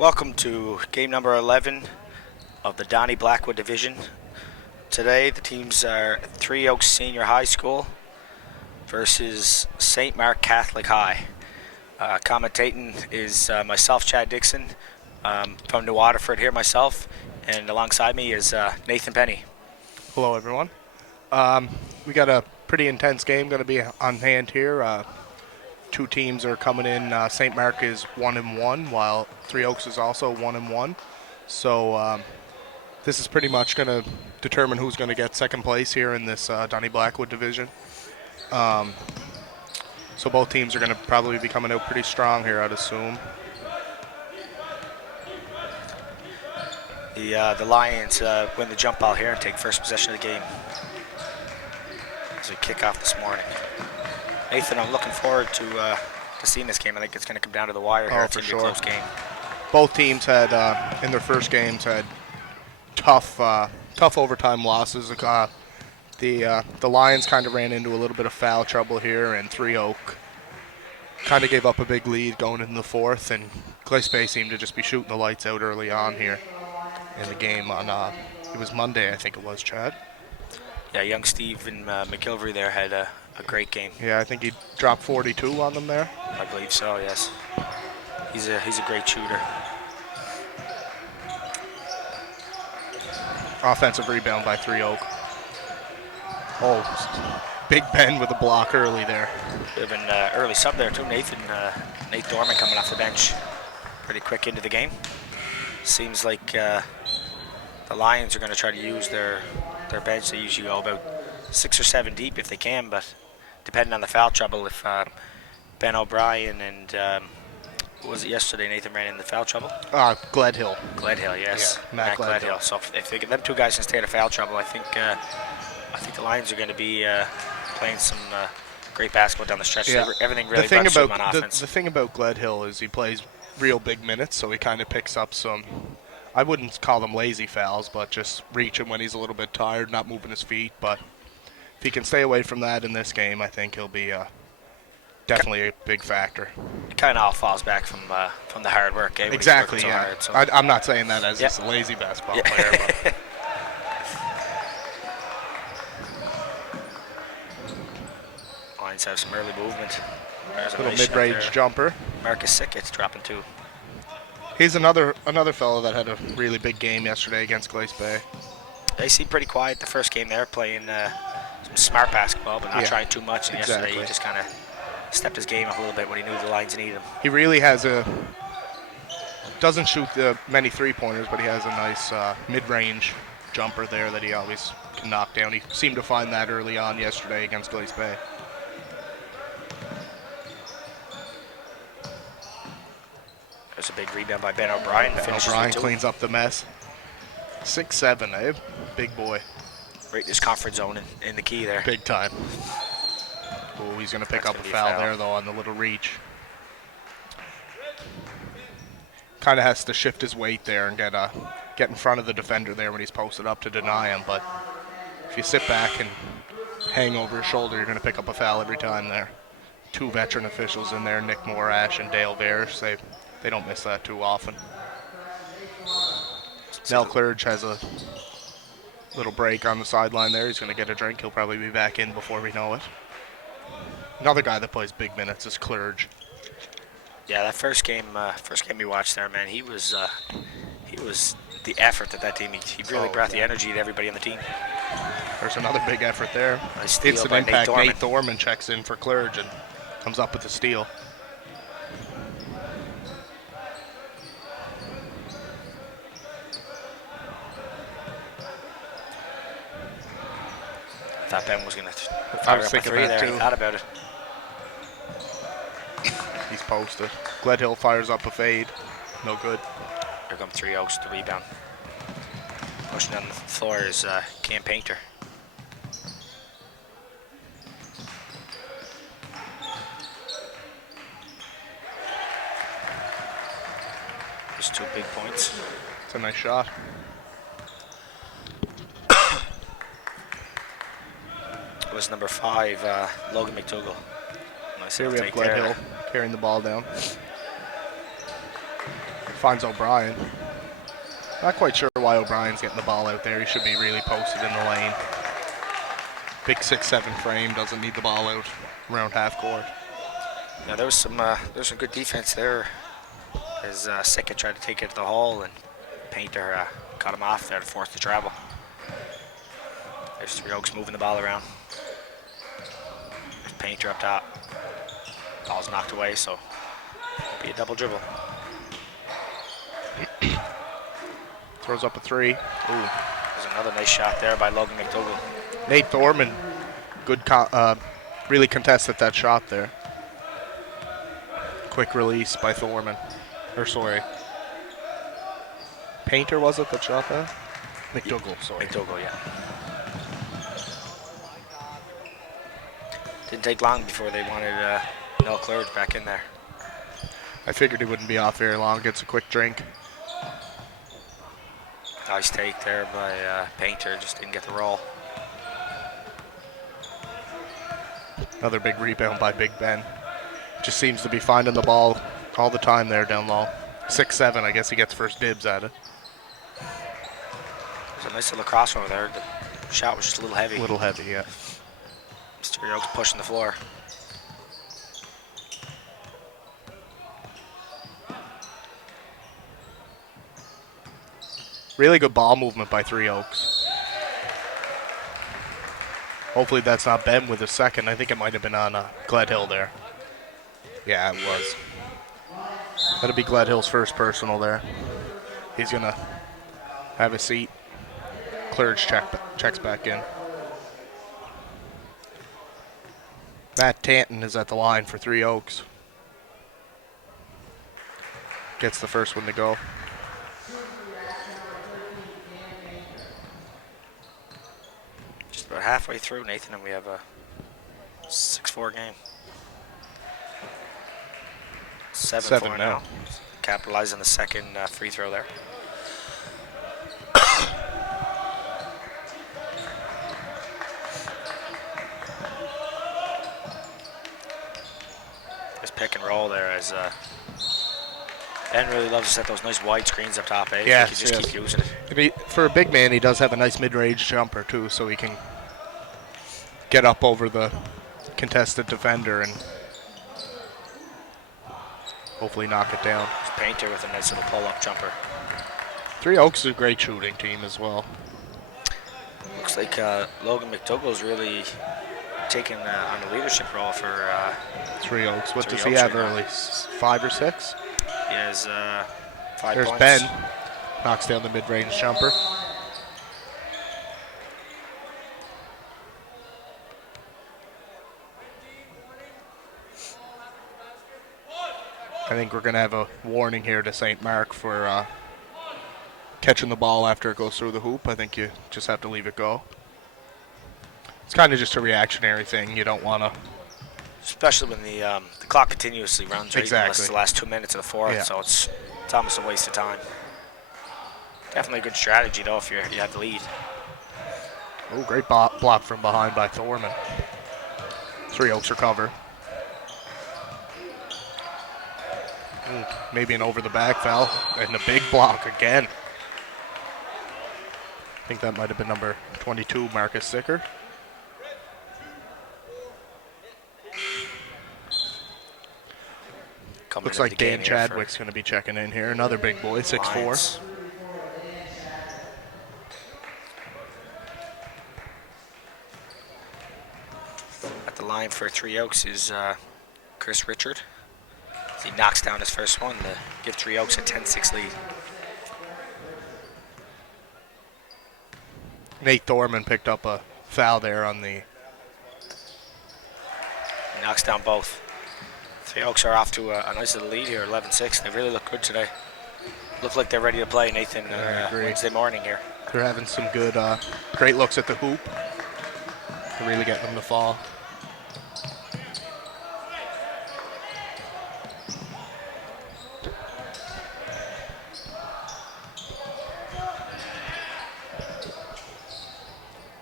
Welcome to game number 11 of the Donnie Blackwood Division. Today the teams are Three Oaks Senior High School versus St. Mark Catholic High. Commentating is myself, Chad Dixon, from New Waterford here myself, and alongside me is Nathan Penny. Hello, everyone. We got a pretty intense game going to be on hand here. Two teams are coming in. St. Mark is 1-1, while Three Oaks is also 1-1. So this is pretty much going to determine who's going to get second place here in this Donnie Blackwood division. So both teams are going to probably be coming out pretty strong here, I'd assume. The Lions win the jump ball here and take first possession of the game as we kick off this morning. Nathan, I'm looking forward to seeing this game. I think it's going to come down to the wire here. Oh, it's for going to be a close game. Both teams had, in their first games, had tough overtime losses. The Lions kind of ran into a little bit of foul trouble here, and Three Oak kind of gave up a big lead going into the fourth, and Glace Bay seemed to just be shooting the lights out early on here in the game on, it was Monday, I think it was, Chad. Yeah, young Stephen McIlvery there had a great game. Yeah, I think he dropped 42 on them there. I believe so, yes. He's a great shooter. Offensive rebound by Three Oak. Oh, Big Ben with a block early there. Bit of an early sub there too, Nate Dorman coming off the bench pretty quick into the game. Seems like the Lions are going to try to use their bench. They usually go about 6 or 7 deep if they can, but depending on the foul trouble, if Ben O'Brien and what was it yesterday, Nathan ran in the foul trouble? Gledhill. Gledhill, yes. Yeah, Matt Gledhill. So if them two guys can stay out of foul trouble, I think the Lions are going to be playing some great basketball down the stretch. Yeah. Everything really brought them on offense. The thing about Gledhill is he plays real big minutes, so he kind of picks up some, I wouldn't call them lazy fouls, but just reaching when he's a little bit tired, not moving his feet. But if he can stay away from that in this game, I think he'll be definitely a big factor. It kind of all falls back from the hard work. Exactly, yeah. Hard, so. I'm not saying that as he's a lazy basketball player. But. Lions have some early movement. There's a little nice mid-range jumper. Marcus Sickett's dropping 2. He's another fellow that had a really big game yesterday against Glace Bay. They seem pretty quiet the first game. They were playing some smart basketball, but not trying too much. And yesterday he just kind of stepped his game up a little bit when he knew the Lions needed him. He really doesn't shoot many three-pointers, but he has a nice mid-range jumper there that he always can knock down. He seemed to find that early on yesterday against Glace Bay. There's a big rebound by Ben O'Brien. Ben O'Brien cleans up the mess. 6'7", eh? Big boy. Right in his comfort zone in the key there. Big time. Oh, he's going to pick up a foul there, though, on the little reach. Kind of has to shift his weight there and get in front of the defender there when he's posted up to deny him. But if you sit back and hang over his shoulder, you're going to pick up a foul every time there. 2 veteran officials in there, Nick Morash and Dale Veres. They don't miss that too often. Nell Clerge has a little break on the sideline there. He's going to get a drink. He'll probably be back in before we know it. Another guy that plays big minutes is Clerge. Yeah, that first game we watched there, man, he was the effort that team. He really brought the energy to everybody on the team. There's another big effort there. Instant impact. Nate Dorman checks in for Clerge and comes up with the steal. I thought Ben was going to fire up a 3 there. He thought about it. He's posted. Gledhill fires up a fade. No good. Here come Three Oaks, the rebound. Pushing on the floor is Cam Painter. There's 2 big points. It's a nice shot. It was number 5, Logan McDougall. Here we have Gledhill carrying the ball down. Finds O'Brien. Not quite sure why O'Brien's getting the ball out there. He should be really posted in the lane. Big 6'7" frame, doesn't need the ball out around half court. Yeah, there was some good defense there as Sickett tried to take it to the hole, and Painter cut him off there to force the travel. There's Three Oaks moving the ball around. There's Painter up top. Ball's knocked away, so be a double dribble. Throws up a three. Ooh. There's another nice shot there by Logan McDougall. Nate Thorman, good, really contested that shot there. Quick release by Thorman. Or sorry, Painter was it that shot that? McDougall, sorry. McDougall, yeah. Didn't take long before they wanted Noel Claridge back in there. I figured he wouldn't be off very long. Gets a quick drink. Nice take there by Painter, just didn't get the roll. Another big rebound by Big Ben. Just seems to be finding the ball all the time there down low. 6'7", I guess he gets first dibs at it. There's a nice little crossover there. The shot was just a little heavy. A little heavy, yeah. Mr. Oaks pushing the floor. Really good ball movement by Three Oaks. Hopefully that's not Ben with his second. I think it might have been on Gledhill there. Yeah, it was. That'll be Gledhill's first personal there. He's going to have a seat. Claridge checks back in. Matt Tanton is at the line for Three Oaks. Gets the first one to go. Just about halfway through, Nathan, and we have a 6-4 game. 7-4 now. Capitalize on the second free throw there. This pick and roll there as Ben really loves to set those nice wide screens up top, eh? Yeah, he can just keep using it. For a big man, he does have a nice mid-range jumper too, so he can get up over the contested defender and hopefully knock it down. Painter with a nice little pull-up jumper. Three Oaks is a great shooting team as well. Looks like Logan McDougall's really taken on the leadership role for Three Oaks. What Three does he Oaks have right now. early? 5 or 6? He has 5 There's points. Ben. Knocks down the mid-range jumper. I think we're going to have a warning here to St. Mark for catching the ball after it goes through the hoop. I think you just have to leave it go. It's kind of just a reactionary thing. You don't want to. Especially when the clock continuously runs, right? Exactly. Unless it's the last 2 minutes of the fourth, Yeah. so it's almost a waste of time. Definitely a good strategy, though, if you have the lead. Oh, great block from behind by Thorman. Three Oaks recover. Maybe an over-the-back foul. And a big block again. I think that might have been number 22, Marcus Sicker. Coming Looks into like the game Dan here Chadwick's going to be checking in here. Another big boy, for 6'4". Lions. At the line for Three Oaks is Chris Richard. He knocks down his first one to give Three Oaks a 10-6 lead. Nate Thorman picked up a foul there on the. He knocks down both. Three Oaks are off to a nice little lead here, 11-6. They really look good today. Look like they're ready to play, Nathan, Wednesday morning here. They're having some good, great looks at the hoop. They're really getting them to fall.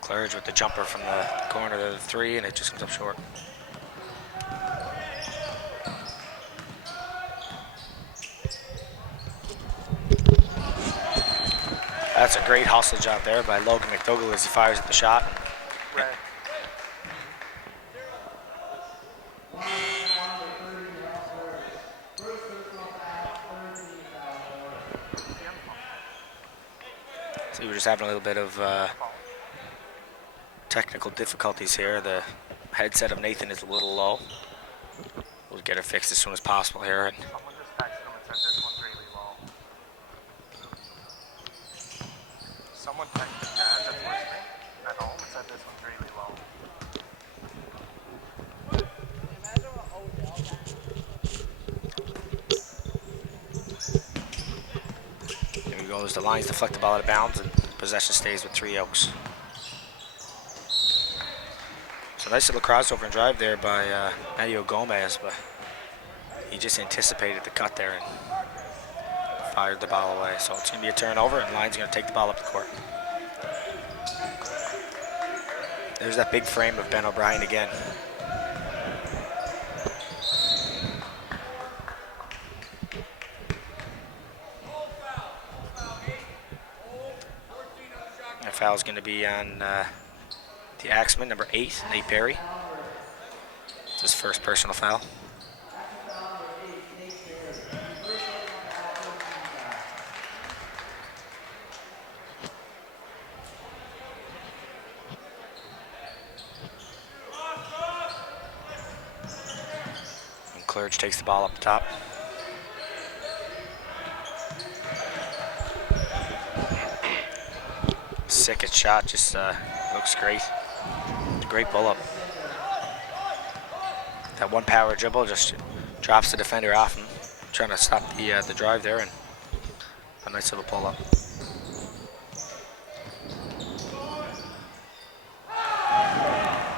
Claridge with the jumper from the corner to the three, and it just comes up short. great hustle job there by Logan McDougall as he fires at the shot. Red. So we're just having a little bit of technical difficulties here. The headset of Nathan is a little low. We'll get it fixed as soon as possible here. And Someone just texted him and said this one's really low. Someone texted Dad that's listening at home and said this one's really low. here we go. As the Lions deflect the ball out of bounds and possession stays with Three Oaks. So nice little crossover and drive there by Mario Gomez, but he just anticipated the cut there and fired the ball away. So it's going to be a turnover, and Lions going to take the ball up the court. There's that big frame of Ben O'Brien again. The foul is going to be on the Axeman, number 8, Nate Perry. It's his first personal foul. And Clerge takes the ball up the top. Second shot just looks great. Great pull-up. That one power dribble just drops the defender off him, trying to stop the drive there, and a nice little pull-up.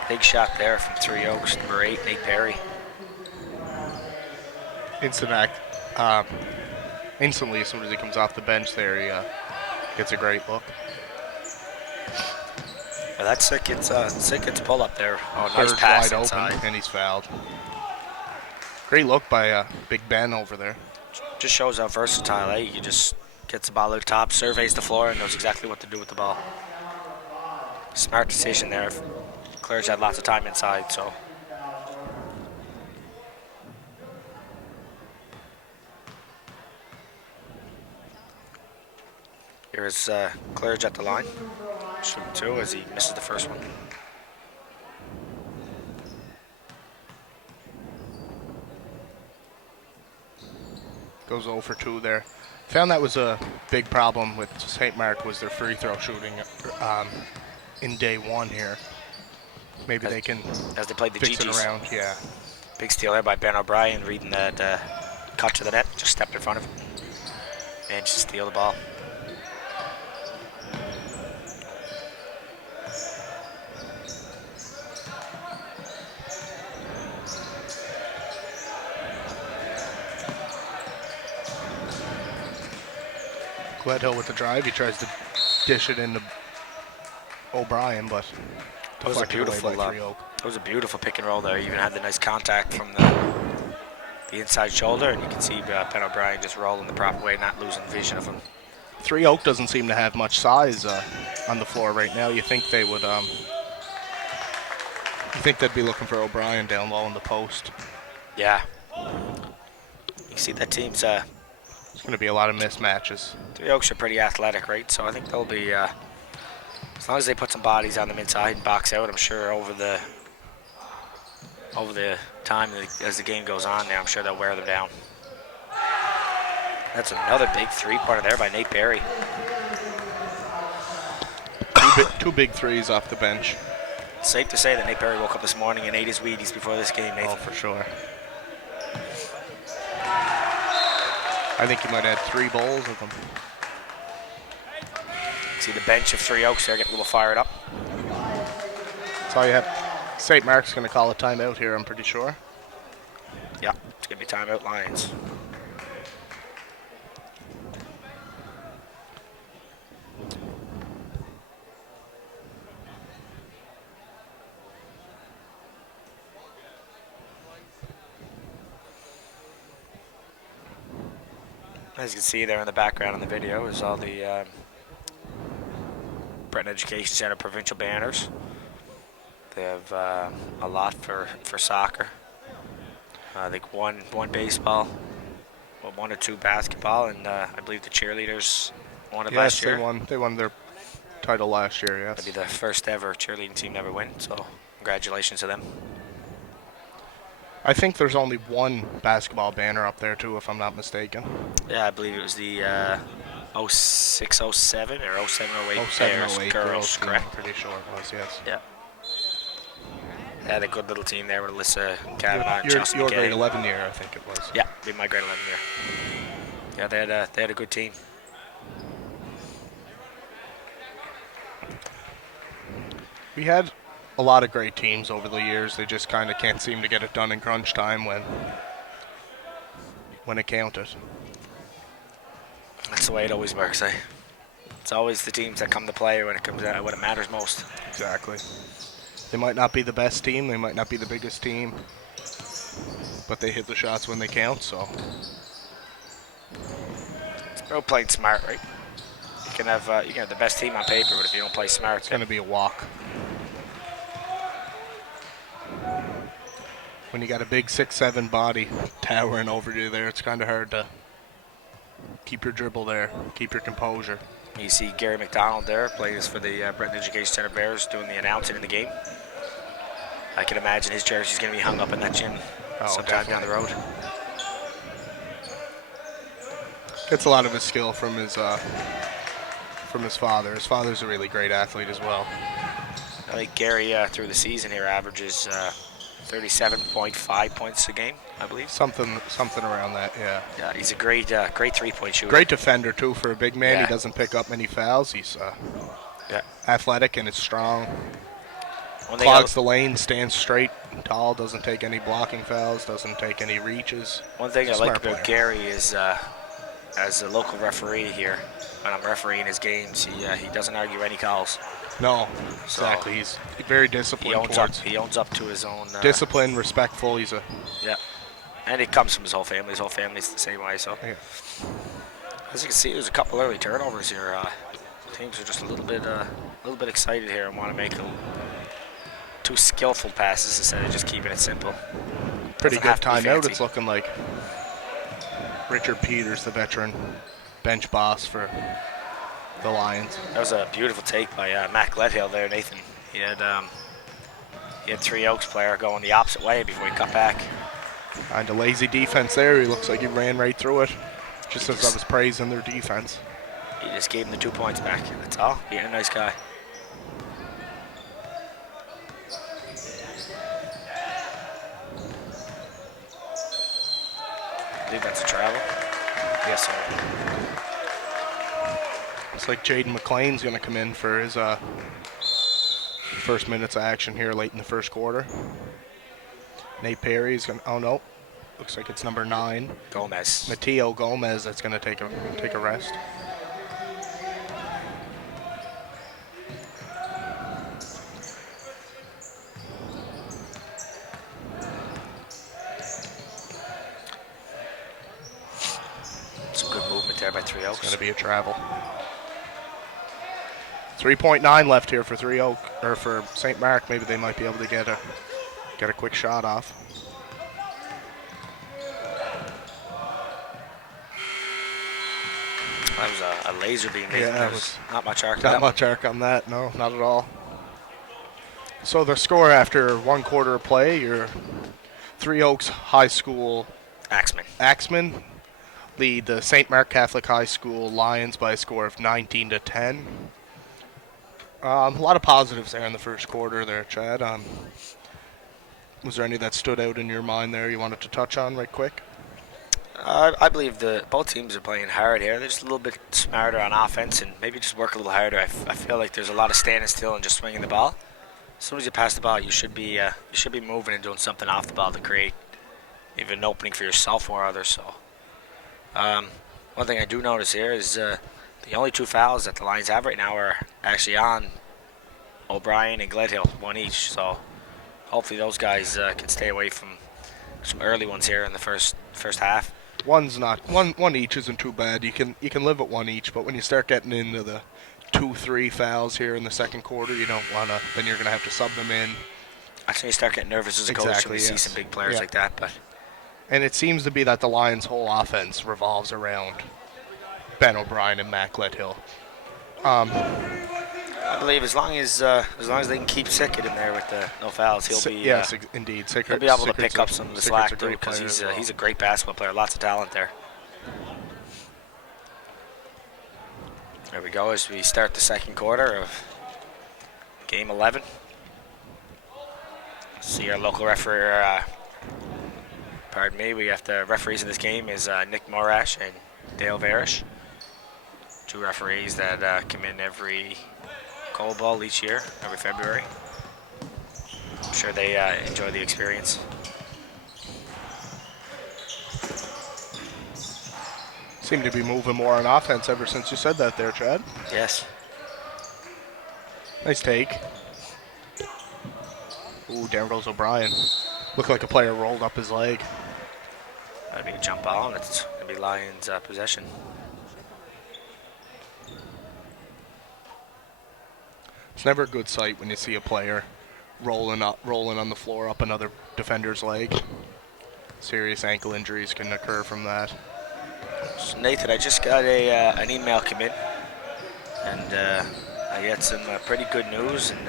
Big shot there from Three Oaks, number 8, Nate Perry. Instantly, as soon as he comes off the bench there, he gets a great look. Well, that's Sicket's pull-up there. Oh, nice Third pass wide inside. open, and he's fouled. Great look by Big Ben over there. Just shows how versatile, eh? He just gets the ball out top, surveys the floor, and knows exactly what to do with the ball. Smart decision there. Clerge had lots of time inside, so. Here's Clerge at the line. Shooting 2 as he misses the first one. Goes 0 for 2 there. Found that was a big problem with St. Mark was their free throw shooting in day 1 here. Maybe they can as they played the fix it GGs. around. Yeah. Big steal there by Ben O'Brien, reading that cut to the net, just stepped in front of him. Managed to steal the ball. Gledhill with the drive. He tries to dish it into O'Brien, but That was a deflected away beautiful by Three Oak. It was a beautiful pick and roll there. You even had the nice contact from the inside shoulder, and you can see Ben O'Brien just rolling the proper way, not losing vision of him. Three Oak doesn't seem to have much size on the floor right now. You think they would? You think they'd be looking for O'Brien down low in the post? Yeah. You see that team's It's going to be a lot of mismatches. Three Oaks are pretty athletic, right? So I think they'll be as long as they put some bodies on them inside and box out. I'm sure over the time as the game goes on, now I'm sure they'll wear them down. That's another big three-pointer there by Nate Perry. Two big threes off the bench. It's safe to say that Nate Perry woke up this morning and ate his Wheaties before this game, Nathan. Oh, for sure. I think he might have had 3 bowls of them. See the bench of Three Oaks there, get a little fired up. That's all you have. St. Mark's going to call a timeout here, I'm pretty sure. Yeah, it's going to be timeout Lions. As you can see there in the background in the video is all the Breton Education Center provincial banners. They have a lot for soccer. I think one baseball, well, 1 or 2 basketball, and I believe the cheerleaders won it last year. Yes, they won their title last year, yes. That'd be the first ever cheerleading team to ever win, so congratulations to them. I think there's only one basketball banner up there, too, if I'm not mistaken. Yeah, I believe it was the 06, 07 or 07, 08 07, 08 girls, team, correct? I'm pretty sure it was, yes. Yeah. They had a good little team there with Alyssa Cavanaugh and Chelsea Your McKay. grade 11 year, I think it was. Yeah, be my grade 11 year. Yeah, they had a good team. We had a lot of great teams over the years. They just kind of can't seem to get it done in crunch time when it counted. That's the way it always works, eh? It's always the teams that come to play when it matters most. Exactly. They might not be the best team, they might not be the biggest team, but they hit the shots when they count, so. They're all playing smart, right? You can have the best team on paper, but if you don't play smart, It's going to be a walk. When you got a big 6'7" body towering over you there, it's kind of hard to keep your dribble there, keep your composure. you see Gary McDonald there, plays for the Breton Education Center Bears, doing the announcing in the game. I can imagine his jersey's going to be hung up in that gym sometime down the road. Gets a lot of his skill from his father. His father's a really great athlete as well. I think Gary, through the season here, averages 37.5 points a game, I believe. Something around that, yeah. Yeah, he's a great three-point shooter. Great defender too for a big man. Yeah. He doesn't pick up many fouls. He's Yeah. athletic and is strong. One thing Clogs the lane, stands straight, tall, doesn't take any blocking fouls, doesn't take any reaches. One thing I Smart like about player. Gary is, as a local referee here, when I'm refereeing his games, he doesn't argue any calls. No, So, exactly. He's very disciplined towards. He owns up to his own. Disciplined, respectful. He's a. Yeah, and it comes from his whole family. His whole family's the same way. So, Yeah. as you can see, there's a couple early turnovers here. Teams are just a little bit excited here and want to make 2 skillful passes instead of just keeping it simple. Pretty Doesn't good have to be timeout. fancy. It's looking like Richard Peters, the veteran bench boss for the Lions. That was a beautiful take by Matt Gledhill there, Nathan. He had 3 Oaks player going the opposite way before he cut back. Kind of lazy defense there. He looks like he ran right through it. Just as I was praising their defense. He just gave him the 2 points back. That's all. Being a nice guy. I believe that's a travel. Yes, sir. Looks like Jaden McLean's going to come in for his first minutes of action here late in the first quarter. Nate Perry's going to, oh no, looks like it's number 9. Gomez. Mateo Gomez that's going to take a rest. Some good movement there by 3 It's Oaks. going to be a travel. 3.9 left here for for St. Mark. Maybe they might be able to get a quick shot off. That was a laser beam. Nathan. Yeah, There it was was not much arc. to Not that much arc on that, no, not at all. So the score after 1 quarter of play, your 3 Oaks High School one. Axman. Axman lead the St. Mark Catholic High School Lions by a score of 19-10. A lot of positives there in the first quarter there, Chad. Was there any that stood out in your mind there you wanted to touch on right quick? I believe both teams are playing hard here. They're just a little bit smarter on offense and maybe just work a little harder. I feel like there's a lot of standing still and just swinging the ball. As soon as you pass the ball, you should be moving and doing something off the ball to create even an opening for yourself or others. So, one thing I do notice here is the only 2 fouls that the Lions have right now are actually on O'Brien and Gledhill, 1 each. So, hopefully those guys can stay away from some early ones here in the first half. One each isn't too bad. You can live at 1 each, but when you start getting into the 2-3 fouls here in the second quarter, you don't want to. Then you're going to have to sub them in. That's when you start getting nervous as a coach when Exactly, you see yes. some big players Yeah. like that. But And it seems to be that the Lions' whole offense revolves around Ben O'Brien and Matt Gledhill. I believe as long as they can keep Sickett in there with the no fouls, he'll be Yes, indeed. he'll be able to pick up some of the slack too, because he's a great basketball player, lots of talent there. There we go as we start the second quarter of game 11. See our local referee. Pardon me. We have the referees in this game is Nick Morash and Dale Varish. Two referees that come in every Gold Bowl each year, every February. I'm sure they enjoy the experience. Seem to be moving more on offense ever since you said that there, Chad. Yes. Nice take. Ooh, down goes O'Brien. Looked like a player rolled up his leg. That'd be a jump ball, and it's going to be Lions possession. It's never a good sight when you see a player rolling on the floor up another defender's leg. Serious ankle injuries can occur from that. So Nathan, I just got an email come in, and I got some pretty good news, and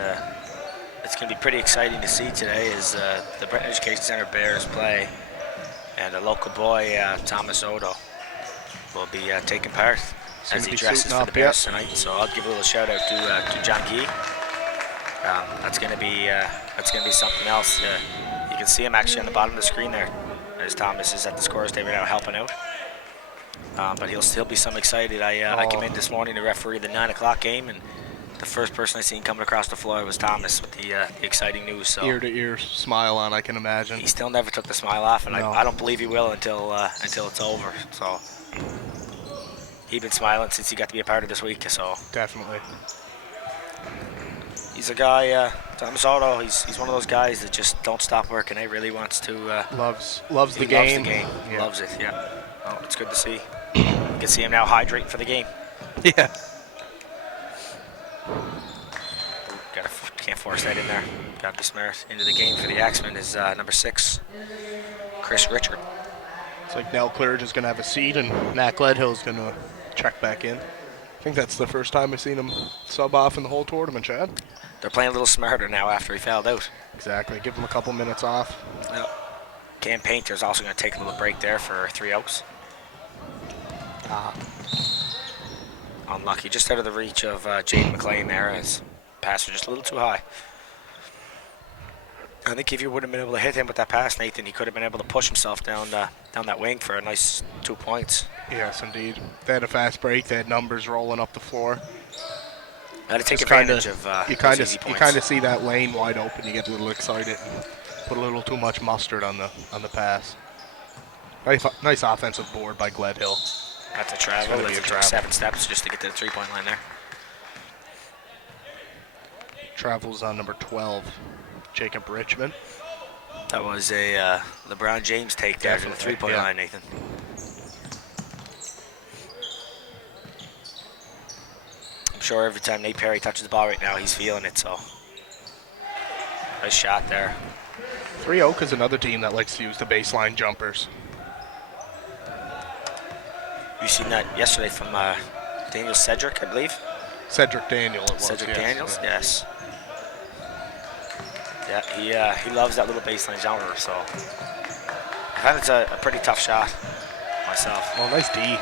it's going to be pretty exciting to see today as the Brent Education Center Bears play, and a local boy, Thomas Odo, will be taking part as he dresses for the Bears tonight. So I'll give a little shout out to John Gee. That's going to be something else. You can see him actually on the bottom of the screen there, as Thomas is at the scorer's table now helping out. But he'll still be some excited. I came in this morning to referee the 9 o'clock game, and the first person I seen coming across the floor was Thomas with the exciting news. So Ear-to-ear smile on, I can imagine. he still never took the smile off, and No. I don't believe he will until it's over. So he's been smiling since he got to be a part of this week. So Definitely. he's a guy, Thomas Otto. He's one of those guys that just don't stop working. He really wants to. Loves He the loves game. the game. Yeah. Loves it. Yeah. Oh, it's good to see. You can see him now hydrating for the game. Yeah. Can't force that in there. Got to be smart. Into the game for the Axemen is number 6, Chris Richard. It's like Nell Clearage is going to have a seat, and Matt Gledhill's going to check back in. I think that's the first time I've seen him sub off in the whole tournament, Chad. They're playing a little smarter now after he fouled out. Exactly. Give him a couple minutes off. Yep. Cam Painter's also going to take a little break there for 3 Oaks. Unlucky, just out of the reach of Jaden McLean there, as pass was just a little too high. I think if you would have been able to hit him with that pass, Nathan, he could have been able to push himself down that wing for a nice 2 points. Yes, indeed. They had a fast break. They had numbers rolling up the floor. Got to take Just advantage of you those kind easy of points. you kind of see that lane wide open. You get a little excited and put a little too much mustard on the pass. Nice offensive board by Gledhill. That's a travel. gonna be It a took travel. 7 steps just to get to the 3-point line there. Travels on number 12, Jacob Richmond. That was a LeBron James take there to the Definitely, 3-point yeah. line, Nathan. I'm sure every time Nate Perry touches the ball right now, he's feeling it. So nice shot there. 3 Oak is another team that likes to use the baseline jumpers. You seen that yesterday from Daniel Cedric, I believe. Cedric Daniel, it was. Cedric yes, Daniels, yeah. yes. Yeah, he loves that little baseline jumper. So I find it's a pretty tough shot myself. Oh, nice D.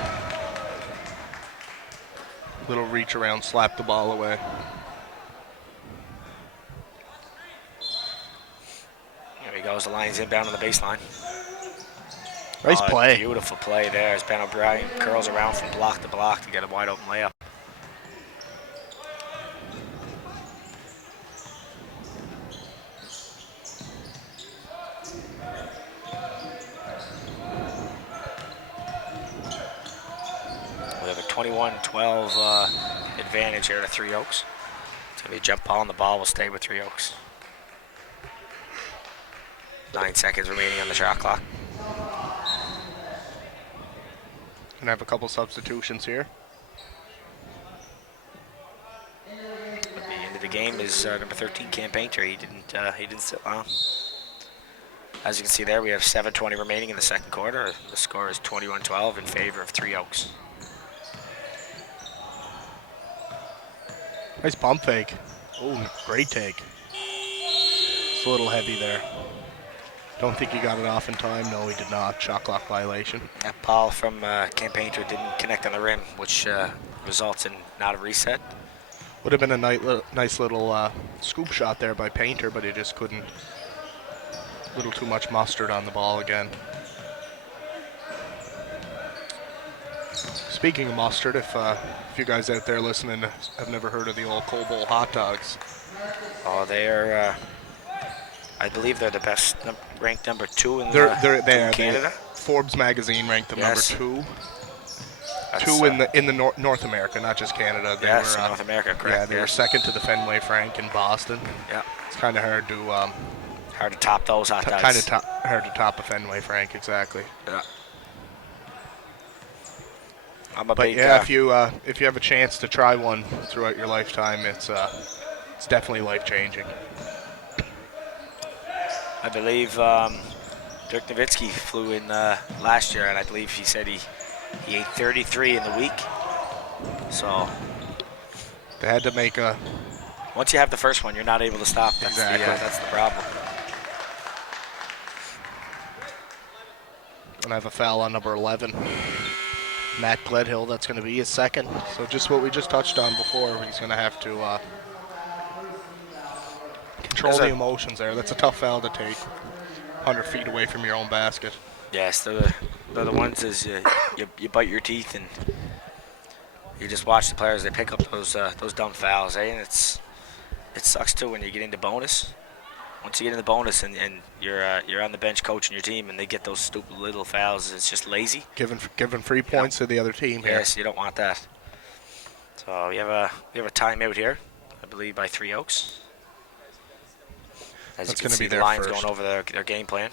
Little reach around, slap the ball away. There he goes. The Lions inbound on the baseline. Nice play. Beautiful play there as Ben O'Brien curls around from block to block to get a wide open layup. We have a 21-12 advantage here to 3 Oaks. It's going to be a jump ball, and the ball will stay with 3 Oaks. 9 seconds remaining on the shot clock. Gonna have a couple substitutions here. into the game is number 13, Cam Painter. He didn't sit long. As you can see there, we have 7:20 remaining in the second quarter. The score is 21-12 in favor of Three Oaks. Nice pump fake. Oh, great take. It's a little heavy there. Don't think he got it off in time. No, he did not. Shot clock violation. That ball from Cam Painter didn't connect on the rim, which results in not a reset. Would have been a nice little scoop shot there by Painter, but he just couldn't. A little too much mustard on the ball again. Speaking of mustard, if you guys out there listening have never heard of the old Coal Bowl hot dogs. Oh, they are, I believe they're the best, ranked number 2 in in Canada. Forbes magazine ranked them Yes. number 2. That's, Two in the North America, not just Canada. They yes, were, North America, correct. Yeah, they were second to the Fenway Frank in Boston. Yeah, It's kind of hard to hard to top those hot dogs. hard to top a Fenway Frank, exactly. Yeah. I'm a But big, yeah, if you have a chance to try one throughout your lifetime, it's definitely life changing. I believe Dirk Nowitzki flew in last year, and I believe he said he ate 33 in the week. So They had to make a. once you have the first one, you're not able to stop. That's Exactly. That's the problem. And I have a foul on number 11. Matt Gledhill, that's going to be his second. So just what we just touched on before, he's going to have to control There's the a- emotions there. That's a tough foul to take 100 feet away from your own basket. Yes, they're the ones as you bite your teeth and you just watch the players. They pick up those dumb fouls, eh? And it sucks too when you get into bonus. Once you get into bonus and you're on the bench coaching your team and they get those stupid little fouls, it's just lazy. Giving free points to the other team here. Yes, you don't want that. So we have a timeout here, I believe by Three Oaks. As That's you can gonna see, be the their Lions first. going over their game plan.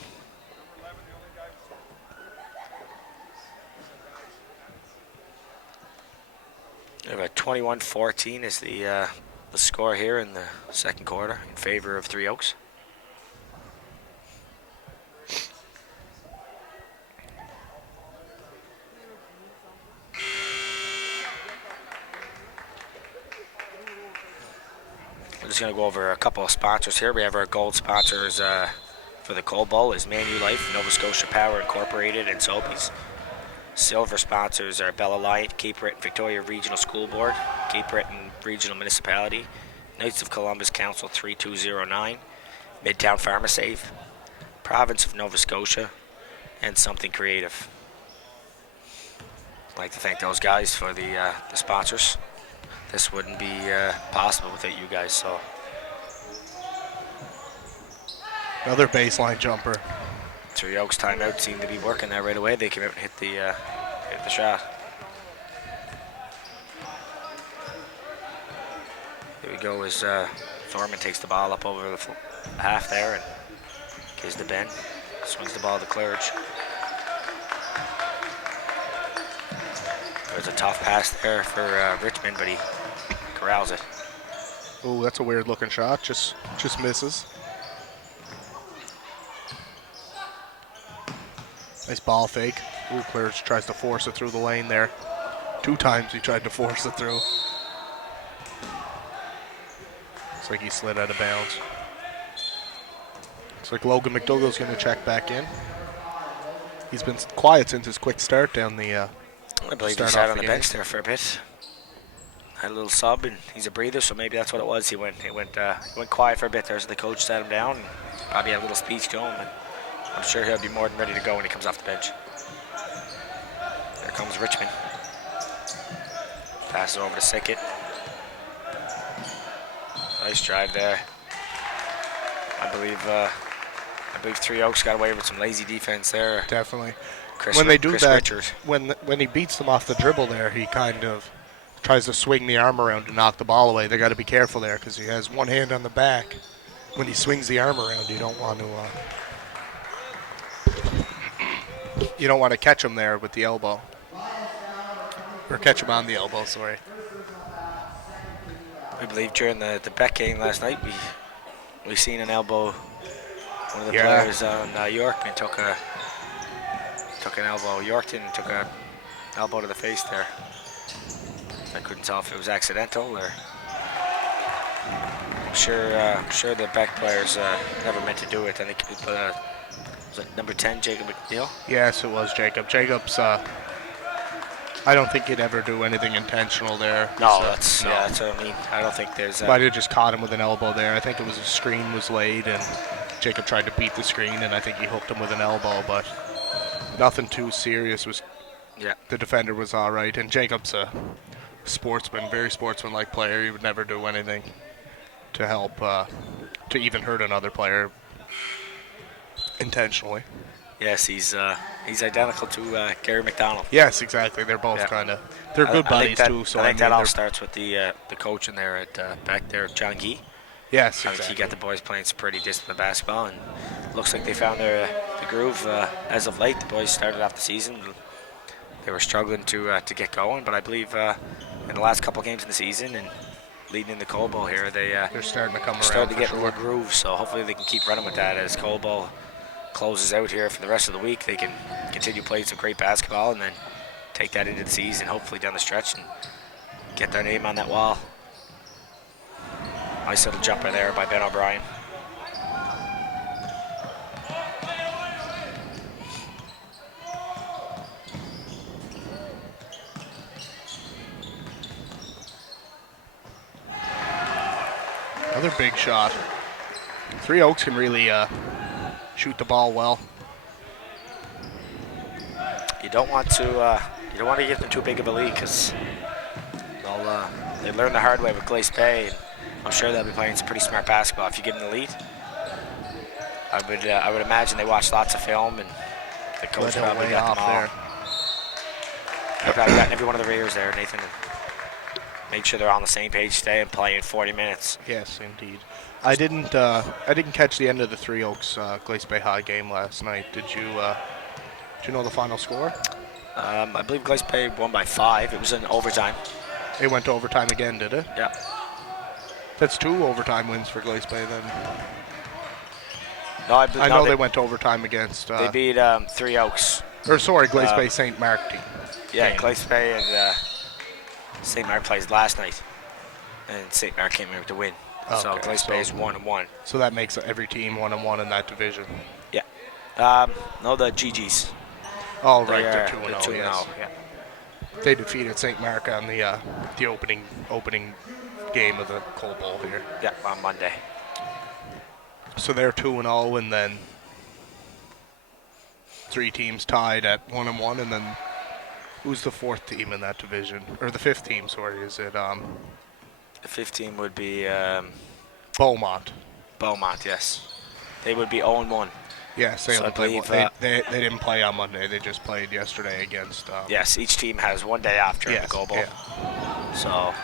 We have a 21-14 is the score here in the second quarter in favor of Three Oaks. We're just going to go over a couple of sponsors here. We have our gold sponsors for the Coal Bowl is Manulife, Nova Scotia Power Incorporated, and Sobeys. Silver sponsors are Bell Alliant, Cape Breton Victoria Regional School Board, Cape Breton Regional Municipality, Knights of Columbus Council 3209, Midtown PharmaSave, Province of Nova Scotia, and Something Creative. I'd like to thank those guys for the sponsors. This wouldn't be possible without you guys. So Another baseline jumper. Three Oaks timeout seemed to be working there right away. They came out and hit the shot. Here we go as Thorman takes the ball up over the half there and gives to Ben. Swings the ball to Clerge. There's a tough pass there for Richmond, but he corrals it. Oh, that's a weird looking shot. Just misses. Nice ball fake. Ooh, Clerge tries to force it through the lane there. 2 times he tried to force it through. Looks like he slid out of bounds. Looks like Logan McDougall's going to check back in. He's been quiet since his quick start down the I believe he start sat off on the the bench there for a bit. Had a little sub, and he's a breather, so maybe that's what it was. He went quiet for a bit there, so the coach sat him down and probably had a little speech to him. And I'm sure he'll be more than ready to go when he comes off the bench. There comes Richmond. Passes over to Sickett. Nice drive there. I believe Three Oaks got away with some lazy defense there. definitely. Chris When they do Chris that, Richards. when he beats them off the dribble there, he kind of tries to swing the arm around to knock the ball away. They got to be careful there because he has one hand on the back. When he swings the arm around, you don't want to catch him there with the elbow, or catch him on the elbow. Sorry. I believe during the bet game last night, we seen an elbow. One of the Yeah. players on Yorkton took an elbow. Yorkton took an elbow to the face there. I couldn't tell if it was accidental or. I'm sure the back players never meant to do it. I think was it number 10, Jacob McNeil? Yes, it was Jacob. Jacob's. I don't think he'd ever do anything intentional there. No, So, that's what I mean. I don't think there's. Might have just caught him with an elbow there. I think it was a screen was laid, and Jacob tried to beat the screen, and I think he hooked him with an elbow, but nothing too serious. Yeah. The defender was all right, and Jacob's a sportsman, very sportsman-like player. He would never do anything to help, to even hurt another player intentionally. Yes, he's identical to Gary McDonald. Yes, exactly. They're both Yeah. kind of they're good buddies too. So I think that mean, all they're- starts with the coach in there at back there, John Gee. Yes, I think exactly. he got the boys playing some pretty decent basketball, and looks like they found the groove as of late. The boys started off the season; they were struggling to get going, but I believe in the last couple games in the season and leading in the Cold Bowl here, They're starting to come around started to for get sure. more groove. So hopefully they can keep running with that as Cold Bowl closes out here for the rest of the week. They can continue playing some great basketball and then take that into the season, hopefully down the stretch, and get their name on that wall. Nice little jumper there by Ben O'Brien. Another big shot. Three Oaks can really shoot the ball well. You don't want to give them too big of a lead because they learn the hard way with Glace Bay, and I'm sure they'll be playing some pretty smart basketball if you give them the lead. I would imagine they watch lots of film, and the coach Gledhill probably way got off them all. there. They probably got every one of the rears there, Nathan. And make sure they're on the same page today and playing 40 minutes. Yes, indeed. I didn't catch the end of the Three Oaks Glace Bay High game last night. Did you know the final score? I believe Glace Bay won by 5. It was in overtime. It went to overtime again, did it? Yeah. That's 2 overtime wins for Glace Bay then. No, I know they went to overtime against. They beat Three Oaks. Or sorry, Glace Bay St. Mark team. Yeah, game. Glace Bay and St. Mark plays last night, and St. Mark came here to win. So Okay, Glace so- Bay is 1-1. So that makes every team 1-1 in that division. Yeah. No, the GGs. Oh right, they're They're 2-0. 2-0. Yes. Yeah. They defeated St. Mark on the opening game of the Cold Bowl here. Yeah, on Monday. So they're 2-0, and then 3 teams tied at 1-1, and then who's the 4th team in that division, or the 5th team? Sorry, is it The 5th team would be Beaumont? Beaumont. Yes, they would be 0-1. Yes, they So I only played believe, one. They didn't play on Monday. They just played yesterday against. Yes, each team has one day off during Yes, the Gold Bowl. yeah. So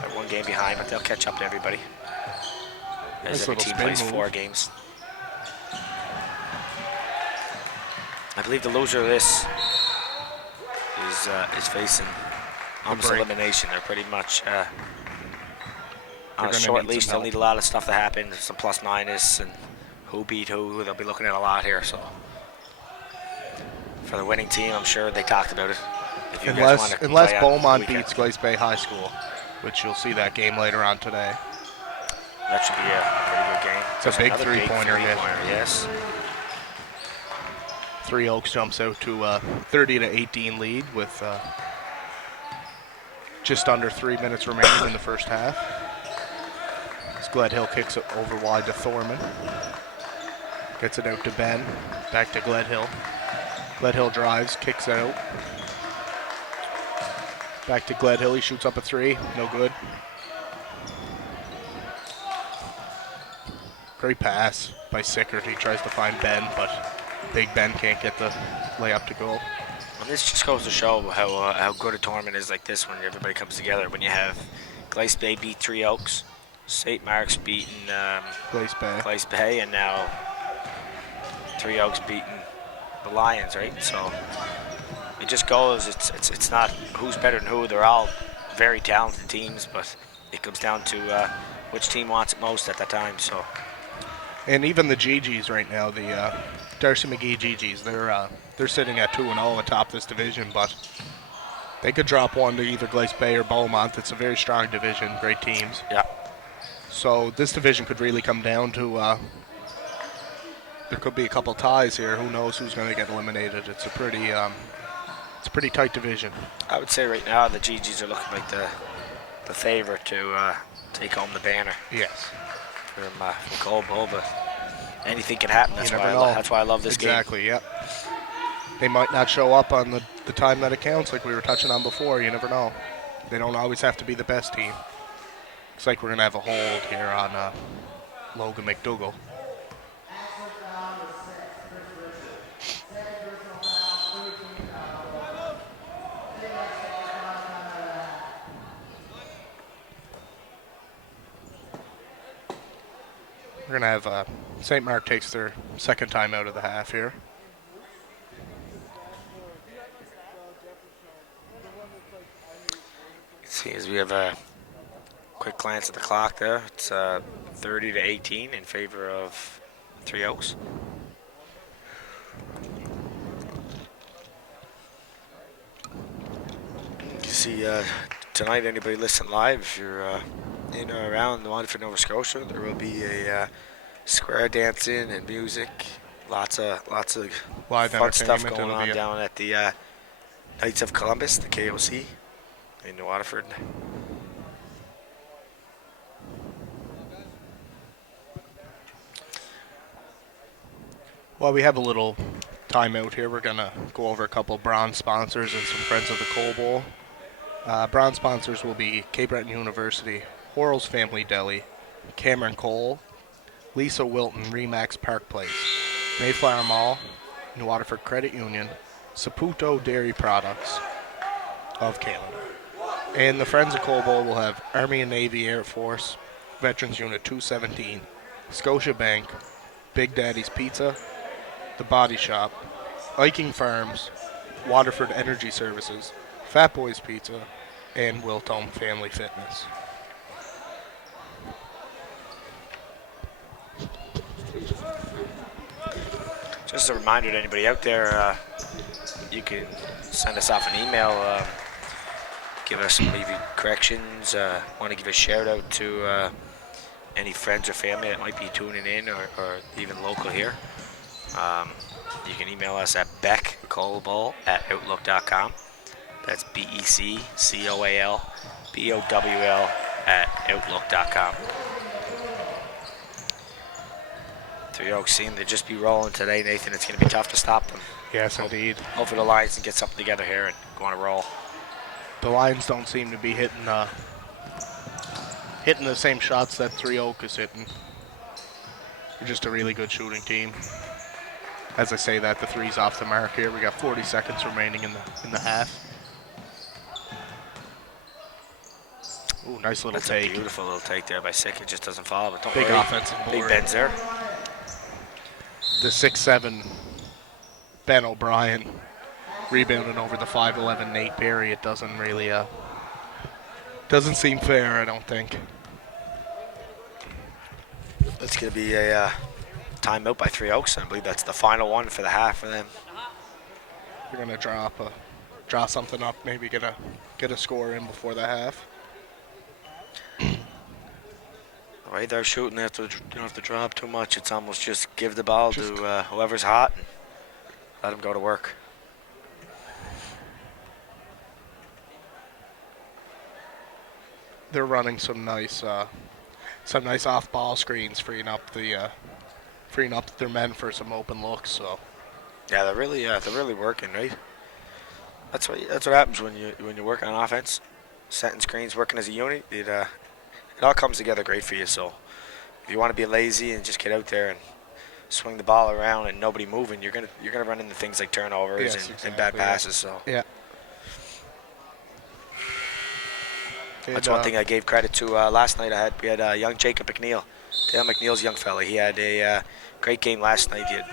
they're one game behind, but they'll catch up to everybody. Nice As every little team spin plays move. 4 games. I believe the loser of this is facing almost break. elimination. They're pretty much on gonna a short need leash. some They'll help. need a lot of stuff to happen. Some plus minus and who beat who. They'll be looking at a lot here. So for the winning team, I'm sure they talked about it. If you guys wanna Unless play on the Beaumont weekend, beats Glace Bay High School, which you'll see that game later on today. that should be a pretty good game. It's a There's big another three-pointer hit. Yes. 3 Oaks jumps out to a 30-18 lead with just under 3 minutes remaining in the first half. As Gledhill kicks it over wide to Thorman. Gets it out to Ben. Back to Gledhill. Gledhill drives, kicks it out. Back to Gledhill. He shoots up a 3. No good. Great pass by Sickert. He tries to find Ben, but Big Ben can't get the layup to go. Well, this just goes to show how good a tournament is like this when everybody comes together. When you have Glace Bay beat Three Oaks, St. Mark's beating Glace Bay. Glace Bay, and now Three Oaks beating the Lions, right? So it just goes. It's not who's better than who. They're all very talented teams, but it comes down to which team wants it most at that time. So And even the GGs right now, the Darcy McGee GGs, they're sitting at 2-0 atop this division, but they could drop one to either Glace Bay or Beaumont. It's a very strong division, great teams. yeah, So this division could really come down to there could be a couple ties here. Who knows who's going to get eliminated? It's a pretty tight division. I would say right now the GGs are looking like the favorite to take home the banner Yes. from Colbo, but anything can happen. That's You why never know. that's why I love this game. Exactly. Yep. They might not show up on the time that it counts, like we were touching on before. You never know. They don't always have to be the best team. Looks like we're gonna have a hold here on Logan McDougall. We're gonna have St. Mark takes their second time out of the half here. See, as we have a quick glance at the clock there, it's 30 to 18 in favor of Three Oaks. You see, tonight, anybody listening live, if you're in or around Waterford, Nova Scotia, there will be a square dancing and music. Lots of Live fun stuff entertainment, going it'll on be a- down at the Knights of Columbus, the KOC, in New Waterford. While we have a little timeout here, we're gonna go over a couple bronze sponsors and some friends of the Coal Bowl. Bronze sponsors will be Cape Breton University, Horrell's Family Deli, Cameron Cole, Lisa Wilton, Remax Park Place, Mayflower Mall, New Waterford Credit Union, Saputo Dairy Products of Canada. And the Friends of Coal Bowl will have Army and Navy Air Force, Veterans Unit 217, Scotia Bank, Big Daddy's Pizza, The Body Shop, Viking Farms, Waterford Energy Services, Fat Boys Pizza, and Wiltome Family Fitness. Just a reminder to anybody out there, you can send us off an email, give us some maybe corrections, want to give a shout out to any friends or family that might be tuning in or even local here. You can email us at beckcoalbowl@outlook.com. That's BECCOALBOWL@outlook.com. Three Oaks seem to just be rolling today, Nathan. It's going to be tough to stop them. Yes, indeed. Hopefully the Lions can get something together here and go on a roll. The Lions don't seem to be hitting the same shots that Three Oak is hitting. They're just a really good shooting team. As I say that, the three's off the mark here. We got 40 seconds remaining in the half. Ooh, nice little That's take. a beautiful little take there by Sick. It just doesn't fall, but don't Big worry. offensive Big board. bends there. The 6'7" Ben O'Brien rebounding over the 5'11" Nate Berry. It doesn't really doesn't seem fair, I don't think. That's going to be a timeout by Three Oaks. I believe that's the final one for the half for them. We're gonna draw something up, maybe get a score in before the half. The way they're shooting, they don't have to drop too much. It's almost just give the ball to whoever's hot and let them go to work. They're running some nice off-ball screens, freeing up their men for some open looks. So Yeah, they're really working, right? That's what happens when you work on offense, setting screens, working as a unit. It all comes together great for you. So if you want to be lazy and just get out there and swing the ball around and nobody moving, you're gonna run into things like turnovers Yes, and bad exactly, yeah. passes. So yeah. that's one thing I gave credit to last night. We had young Jacob McNeil, Dale McNeil's young fella. He had a great game last night. He had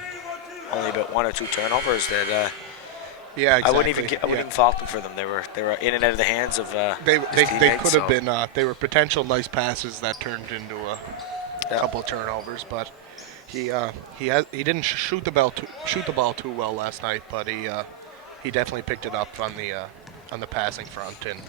only about 1 or 2 turnovers that Yeah, exactly. I wouldn't even fault them for them. They were in and out of the hands of They his teammates, could have so- been. They were potential nice passes that turned into a Yeah. couple of turnovers, but he didn't shoot the ball too well last night, but he definitely picked it up on the passing front and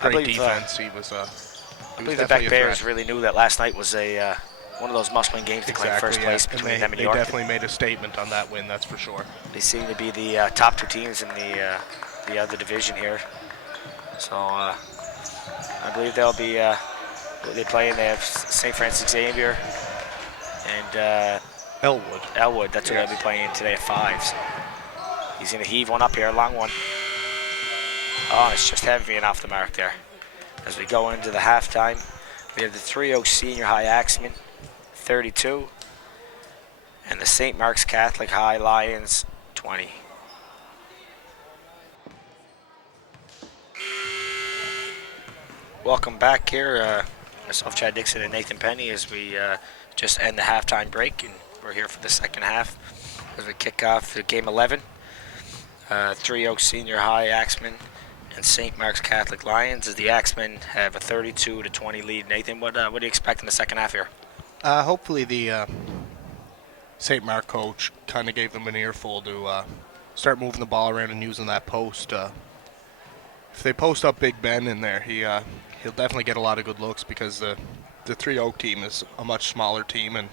I great believe, defense. He was I believe the Beck Bears really knew that last night was a one of those must-win games to claim first place between them and they York. definitely made a statement on that win. That's for sure. They seem to be the top two teams in the other division here. So I believe they'll be they play. They have St. Francis Xavier and Elwood. Elwood. That's what they'll be playing today at 5. So he's going to heave one up here, a long one. Oh, it's just heavy and off the mark there. As we go into the halftime, we have the Three Oaks Senior High Axemen, 32, and the St. Mark's Catholic High Lions, 20. Welcome back here, myself, Chad Dixon, and Nathan Penny, as we just end the halftime break, and we're here for the second half as we kick off the game 11. Three Oaks Senior High Axemen and St. Mark's Catholic Lions, as the Axemen have a 32-20 lead. Nathan, what do you expect in the second half here? Hopefully the St. Mark coach kind of gave them an earful to start moving the ball around and using that post. If they post up Big Ben in there, he'll definitely get a lot of good looks because the Three Oak team is a much smaller team, and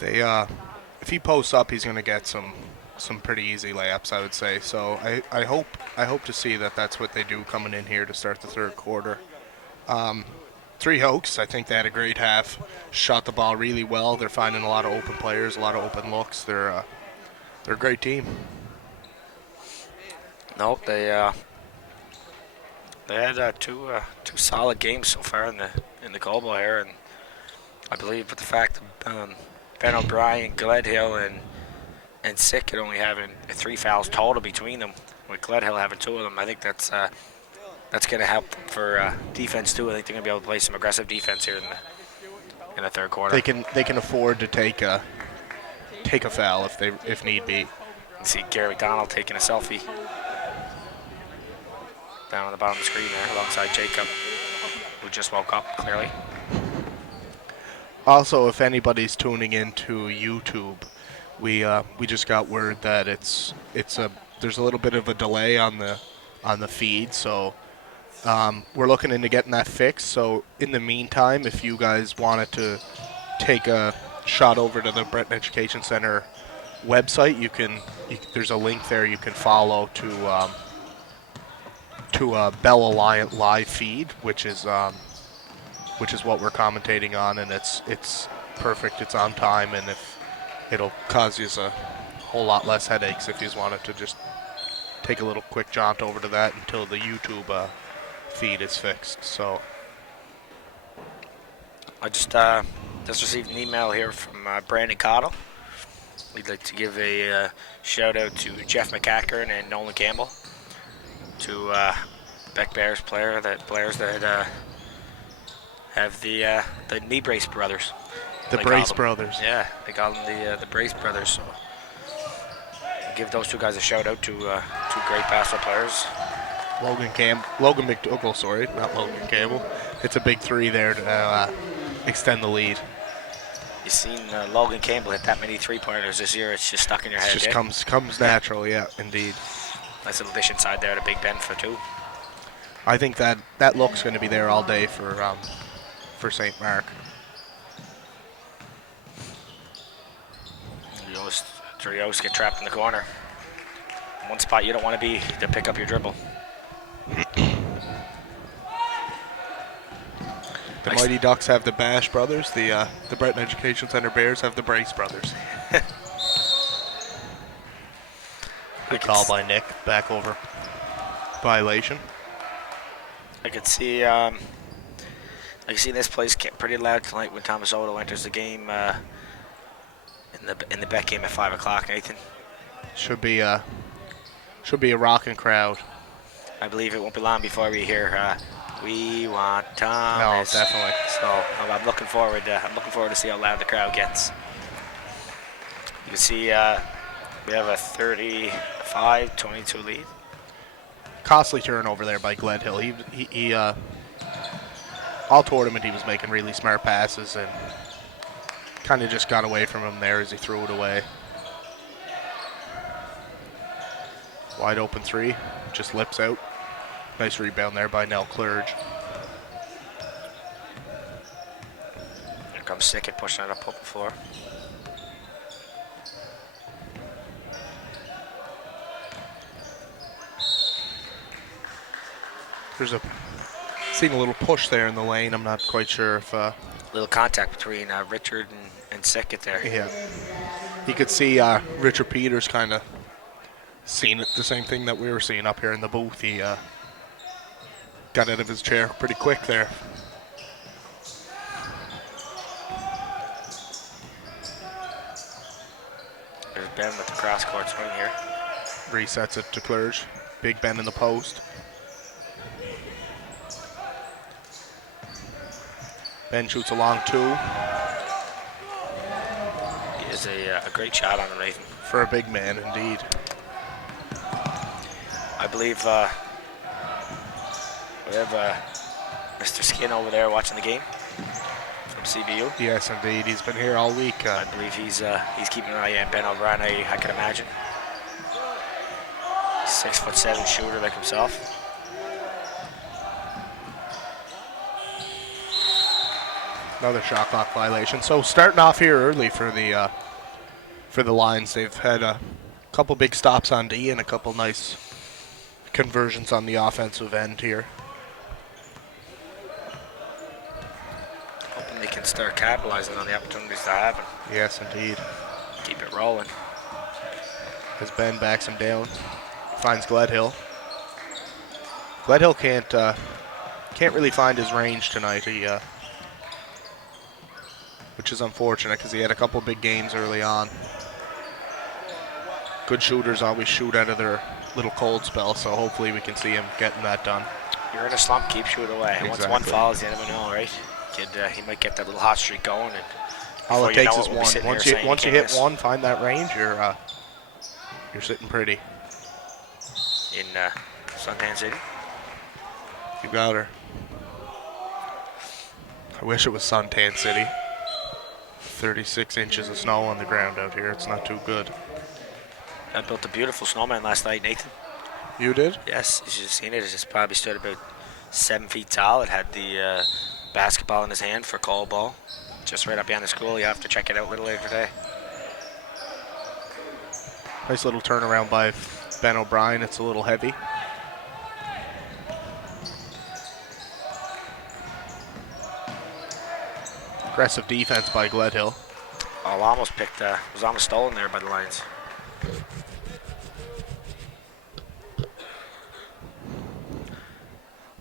if he posts up, he's going to get some pretty easy layups, I would say. So I hope to see that that's what they do coming in here to start the third quarter. Three Oaks, I think they had a great half. Shot the ball really well. They're finding a lot of open players, a lot of open looks. They're a great team. Nope, they had two solid games so far in the Cobo here, and I believe with the fact that Ben O'Brien, Gledhill, and Sickett only having 3 fouls total between them, with Gledhill having 2 of them, I think that's going to help for defense too. I think they're going to be able to play some aggressive defense here in the third quarter. They can afford to take a foul if need be. You can see Gary McDonald taking a selfie down on the bottom of the screen there alongside Jacob, who just woke up clearly. Also, if anybody's tuning into YouTube, we just got word that there's a little bit of a delay on the feed, so we're looking into getting that fixed. So in the meantime, if you guys wanted to take a shot over to the Breton Education Center website, there's a link there you can follow to Bell Alliant live feed, which is what we're commentating on, and it's perfect. It's on time, and if it'll cause you a whole lot less headaches if you wanted to just take a little quick jaunt over to that until the YouTube feed is fixed. So I just received an email here from Brandon Cottle. We'd like to give a shout out to Jeff McCackern and Nolan Campbell, two Beck Bears players that have the knee brace brothers. the Brace brothers. Yeah, they call them the Brace brothers. So give those two guys a shout out to two great basketball players. Logan McDougall, sorry, not Logan Campbell. It's a big 3 there to extend the lead. You've seen Logan Campbell hit that many 3-pointers this year. It's just stuck in your head. It just comes natural, yeah, indeed. Nice little dish inside there to Big Ben for 2. I think that look's going to be there all day for St. Mark. You always get trapped in the corner. One spot you don't want to be to pick up your dribble. The Mighty Ducks have the Bash brothers. The Breton Education Center Bears have the Brace brothers. Good call by Nick. Back over. Violation. I can see this place get pretty loud tonight when Thomas Odo enters the game in the Beck game at 5 o'clock. Nathan, should be a rocking crowd. I believe it won't be long before we hear "We Want Thomas." No, definitely. So I'm looking forward to see how loud the crowd gets. You can see We have a 35-22 lead. Costly turnover there by Gledhill. He all tournament he was making really smart passes and kind of just got away from him there as he threw it away. Wide open three, just lips out. Nice rebound there by Nell Clerge. Here comes Sickett pushing it up the floor. Seen a little push there in the lane. I'm not quite sure if. Little contact between Richard and Sickett there. Yeah. You could see Richard Peters kind of seeing it, the same thing that we were seeing up here in the booth. He got out of his chair pretty quick there. There's Ben with the cross-court swing here. Resets it to Clerge. Big Ben in the post. Ben shoots a long two. He is a great shot on the Nathan. For a big man, indeed. I believe we have Mr. Skin over there watching the game from CBU. Yes, indeed. He's been here all week. I believe he's keeping an eye on Ben O'Brien, I can imagine. 6'7" shooter like himself. Another shot clock violation. So starting off here early for the Lions. They've had a couple big stops on D and a couple nice conversions on the offensive end here. Hoping they can start capitalizing on the opportunities they have and Yes, indeed. keep it rolling. As Ben backs him down, finds Gledhill. Gledhill can't really find his range tonight. Which is unfortunate because he had a couple big games early on. Good shooters always shoot out of their little cold spell, so hopefully we can see him getting that done. You're in a slump, keep shooting away. Exactly. Once one falls, you never know, right? He might get that little hot streak going, and All before it you takes know is it, we'll be one. sitting here Once saying you can't hit miss. one, find that range, you're sitting pretty. In Suntan City. You got her. I wish it was Suntan City. 36 inches of snow on the ground out here. It's not too good. I built a beautiful snowman last night, Nathan. You did? Yes, you should have seen it. It just probably stood about 7 feet tall. It had the basketball in his hand for goal ball. Just right up behind the school. You have to check it out a little later today. Nice little turnaround by Ben O'Brien. It's a little heavy. Aggressive defense by Gledhill. Oh, almost was almost stolen there by the Lions.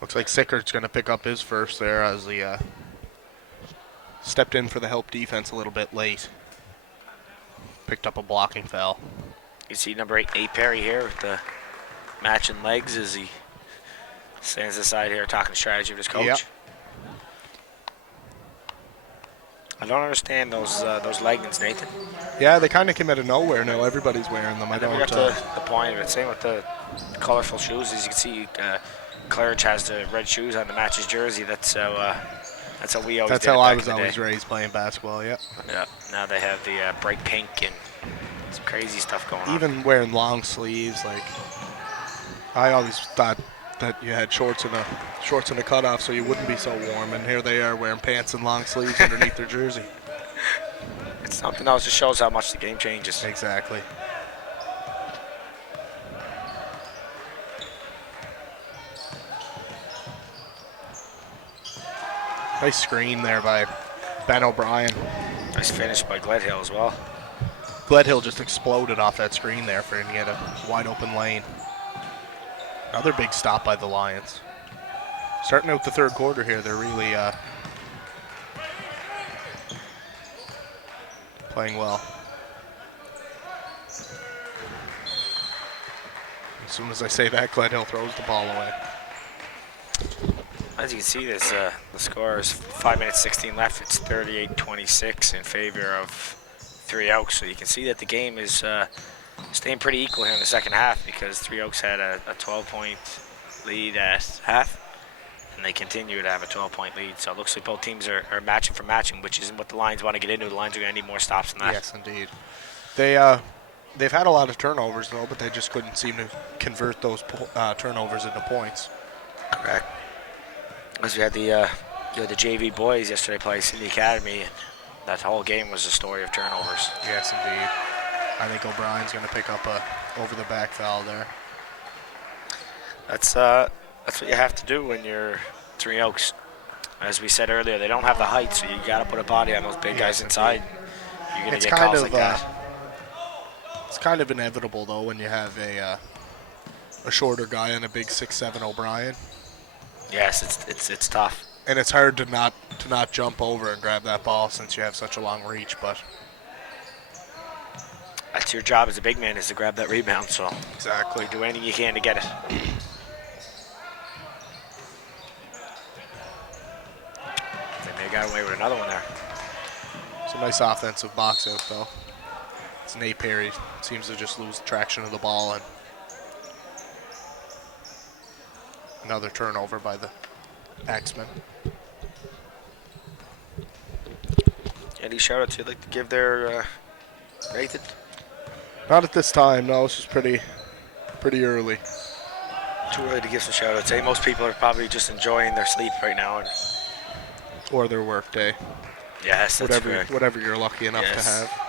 Looks like Sickert's going to pick up his first there as he stepped in for the help defense a little bit late. Picked up a blocking foul. You see number 8, Nate Perry here with the matching legs as he stands aside here talking strategy with his coach. Yep. I don't understand those leggings, Nathan. Yeah, they kind of came out of nowhere. Now everybody's wearing them. I never don't. got the point of it. Same with the colorful shoes. As you can see, Clerge has the red shoes on to match his jersey. That's how we always. That's did how it I back was in the always day. raised playing basketball. Yeah. Yeah. Now they have the bright pink and some crazy stuff going on. Even wearing long sleeves, like I always thought that you had shorts and a cutoff so you wouldn't be so warm, and here they are wearing pants and long sleeves underneath their jersey. It's something else. Just shows how much the game changes. Exactly. Nice screen there by Ben O'Brien. Nice finish by Gledhill as well. Gledhill just exploded off that screen there for him to get a wide open lane. Another big stop by the Lions. Starting out the third quarter here, they're really playing well. As soon as I say that, Gledhill throws the ball away. As you can see, the score is 5 minutes 16 left. It's 38-26 in favor of Three Oaks. So you can see that the game is staying pretty equal here in the second half because Three Oaks had a 12-point lead at half, and they continue to have a 12-point lead. So it looks like both teams are matching for matching, which isn't what the Lions want to get into. The Lions are going to need more stops than that. Yes, indeed. They've had a lot of turnovers, though, but they just couldn't seem to convert those turnovers into points. Correct. Because we had the JV boys yesterday play Sydney Academy, and that whole game was a story of turnovers. Yes, indeed. I think O'Brien's going to pick up a over-the-back foul there. That's what you have to do when you're Three Oaks. As we said earlier, they don't have the height, so you got to put a body on those big guys inside. You're going to get calls like that. It's kind of inevitable, though, when you have a shorter guy and a big 6'7" O'Brien. Yes, it's tough. And it's hard to not jump over and grab that ball since you have such a long reach, but that's your job as a big man, is to grab that rebound, so exactly. do anything you can to get it. They may have got away with another one there. It's a nice offensive box out, though. It's Nate Perry. Seems to just lose traction of the ball, and another turnover by the Axemen. Any shout-outs you'd like to give there, Nathan? Not at this time, no. This is pretty early. Too early to give some shout-outs. Eh? Most people are probably just enjoying their sleep right now. Or their work day. Yes, that's correct. Whatever you're lucky enough to have.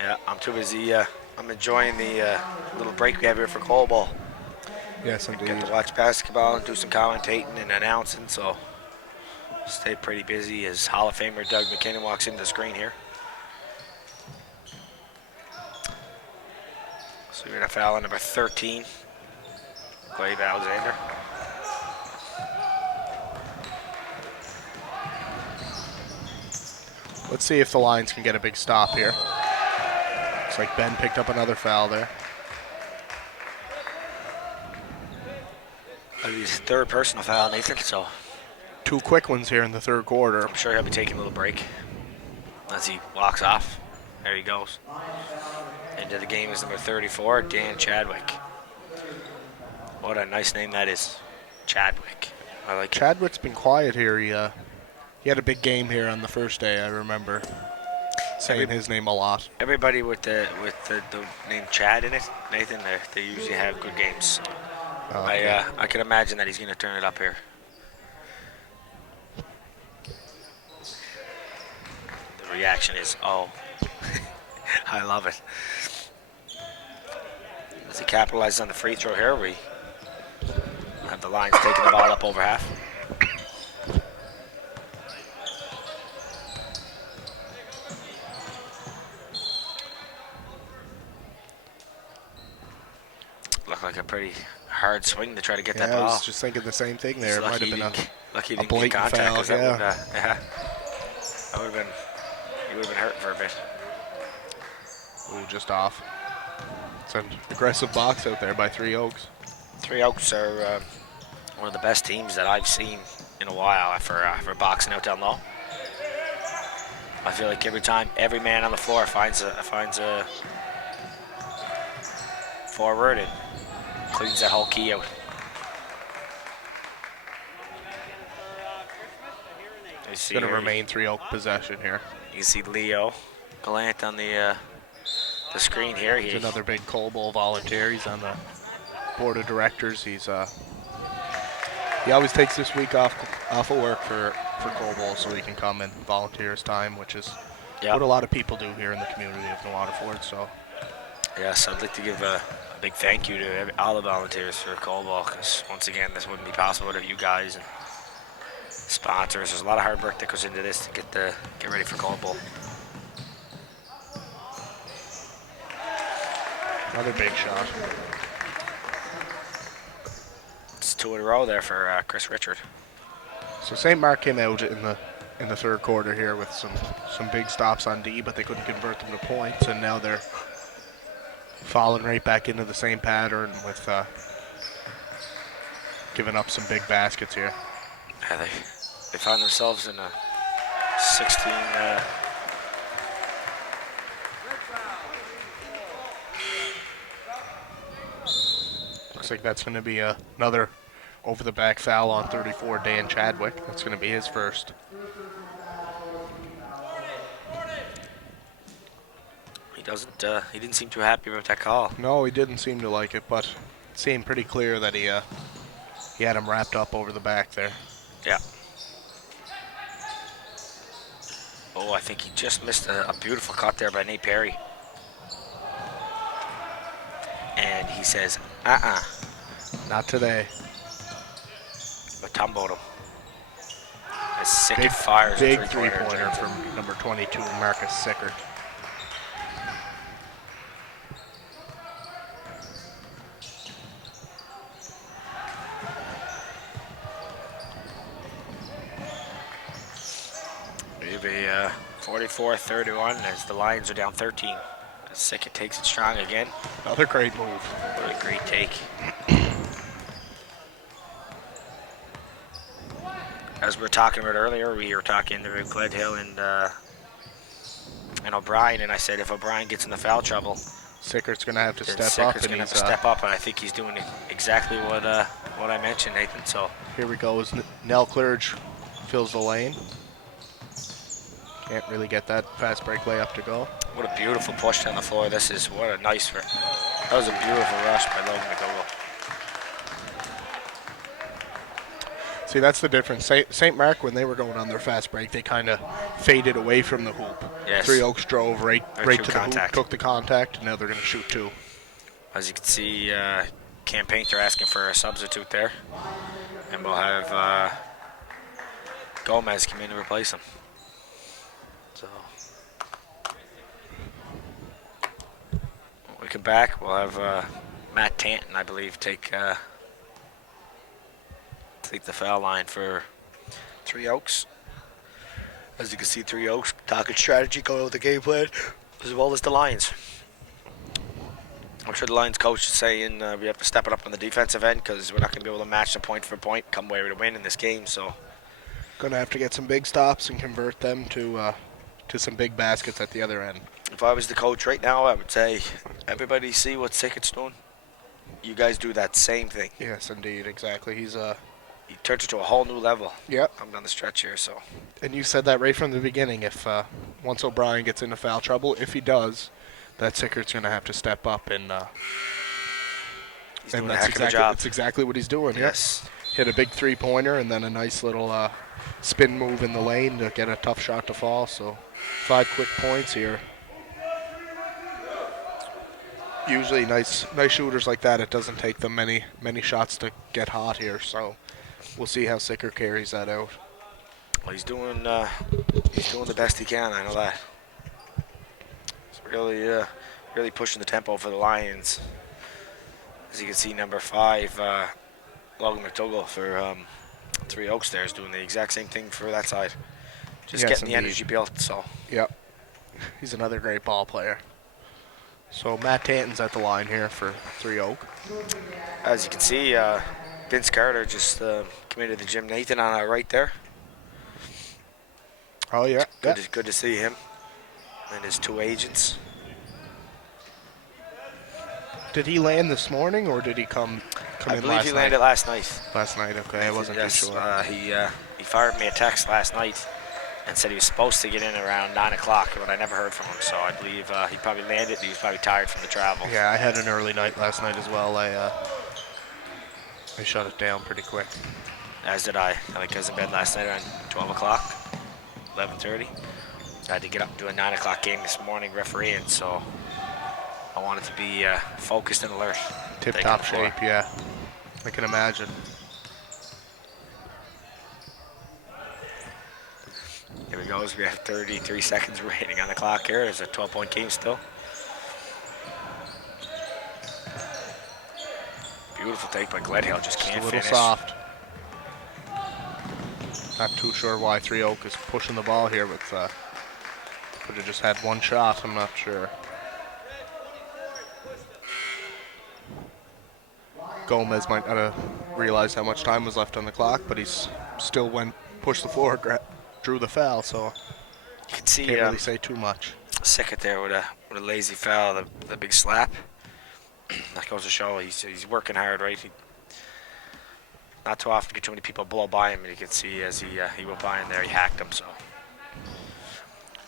Yeah, I'm too busy. I'm enjoying the little break we have here for Cole Ball. Yes, indeed. Get to watch basketball and do some commentating and announcing, so stay pretty busy as Hall of Famer Doug McKinnon walks into the screen here. So we're going to foul on number 13, Glaive Alexander. Let's see if the Lions can get a big stop here. Looks like Ben picked up another foul there. His third personal foul, Nathan, so 2 quick ones here in the third quarter. I'm sure he'll be taking a little break as he walks off. There he goes. Into the game is number 34, Dan Chadwick. What a nice name that is, Chadwick. I like it. Chadwick's been quiet here. He had a big game here on the first day. I remember saying his name a lot. Everybody with the name Chad in it, Nathan, they usually have good games. Okay. I can imagine that he's going to turn it up here. The reaction is, oh, I love it. As he capitalizes on the free throw here, we have the Lions taking the ball up over half. Looked like a pretty hard swing to try to get that ball. I was just thinking the same thing there. It might have been lucky he a didn't blatant get contact, foul. 'cause that would have been, he would have been hurt for a bit. Ooh, just off. It's an aggressive box out there by Three Oaks. Three Oaks are one of the best teams that I've seen in a while for boxing out down low. I feel like every time every man on the floor finds a forward and cleans that whole key out. It's going to remain Three Oak possession here. You see Leo Gallant on the screen here. He's another big Cole Bowl volunteer. He's on the board of directors. He always takes this week off of work for Cole Bowl so he can come and volunteer his time, which is what a lot of people do here in the community of New Waterford. So yes, I'd like to give a big thank you to all the volunteers for Cole Bowl, because once again, this wouldn't be possible without you guys and sponsors. There's a lot of hard work that goes into this to get ready for Cole Bowl. Another big shot. It's 2 in a row there for Chris Richard. So St. Mark came out in the third quarter here with some big stops on D, but they couldn't convert them to points, and now they're falling right back into the same pattern with giving up some big baskets here. Yeah, they find themselves in a 16 Looks like that's going to be another over-the-back foul on 34, Dan Chadwick. That's going to be his first. He didn't seem too happy about that call. No, he didn't seem to like it, but it seemed pretty clear that he had him wrapped up over the back there. Yeah. Oh, I think he just missed a beautiful cut there by Nate Perry. And he says, Not today. But Tom Bodum. As Sickert fires Big a three-pointer from number 22, Marcus Sickert. Maybe 44-31 as the Lions are down 13. As Sickert takes it strong again. Another great move. What a great take. As we were talking about earlier, we were talking to Gledhill and O'Brien, and I said if O'Brien gets in the foul trouble, Sickert's going to have to then step up. Sickert's going to have to step up, and I think he's doing exactly what I mentioned, Nathan. So here we go as Nell Clerge fills the lane. Can't really get that fast break layup to go. what a beautiful push down the floor. That was a beautiful rush by Logan McDougall. See, that's the difference. St. Mark, when they were going on their fast break, they kind of faded away from the hoop. Yes. Three Oaks drove right to the contact. hoop, took the contact, and now they're going to shoot two. As you can see, Cam Painter asking for a substitute there. And we'll have Gomez come in to replace him. So when we come back, we'll have Matt Tanton, I believe, take the foul line for Three Oaks. As you can see, Three Oaks talking strategy, going with the game plan, as well as the Lions. I'm sure the Lions coach is saying we have to step it up on the defensive end because we're not going to be able to match the point for point, come away with a win in this game. So, Going to have to get some big stops and convert them to some big baskets at the other end. if I was the coach right now, I would say, everybody see what Sickert's doing. You guys do that same thing. Yes, indeed, exactly. He turns it to a whole new level. Yep. Coming down the stretch here, so. And you said that right from the beginning. If once O'Brien gets into foul trouble, if he does, that Sickert's going to have to step up and He's doing a that's heck of a exactly job. that's exactly what he's doing. Yes. Hit a big three-pointer and then a nice little spin move in the lane to get a tough shot to fall. So 5 quick points here. Usually nice shooters like that, it doesn't take them many shots to get hot here. So we'll see how Sickert carries that out. Well, he's doing the best he can. I know that. He's really pushing the tempo for the Lions. As you can see, number 5, Logan McDougall for Three Oaks there is doing the exact same thing for that side. Just Yes, getting the indeed. energy built. So Yep. He's another great ball player. So Matt Tanton's at the line here for Three Oak. as you can see, Vince Carter just came into the gym. Nathan on our right there. Oh, yeah. Good to see him and his 2 agents. Did he land this morning or did he come I in believe last he night? landed last night. Last night, okay. I wasn't Yes, too sure. he fired me a text last night and said he was supposed to get in around 9 o'clock, but I never heard from him. So I believe he probably landed. He was probably tired from the travel. Yeah, I had an early night last night as well. I shut it down pretty quick. As did I. I was in bed last night around 12 o'clock, 11:30. I had to get up and do a 9 o'clock game this morning refereeing, so I wanted to be focused and alert. Tip-top shape, yeah. I can imagine. Here we go. We have 33 seconds remaining on the clock here. There's a 12-point game still. Beautiful take by Gledhill. Just can't a little finish. soft. Not too sure why Three Oak is pushing the ball here, but could have just had one shot. I'm not sure. Gomez might not have realized how much time was left on the clock, but he's still pushed the floor, drew the foul, so You can see can't really say too much. Sickert there with a lazy foul, the big slap. that goes to show he's working hard, right? Not too often get too many people blow by him, and you can see as he went by in there, he hacked him. So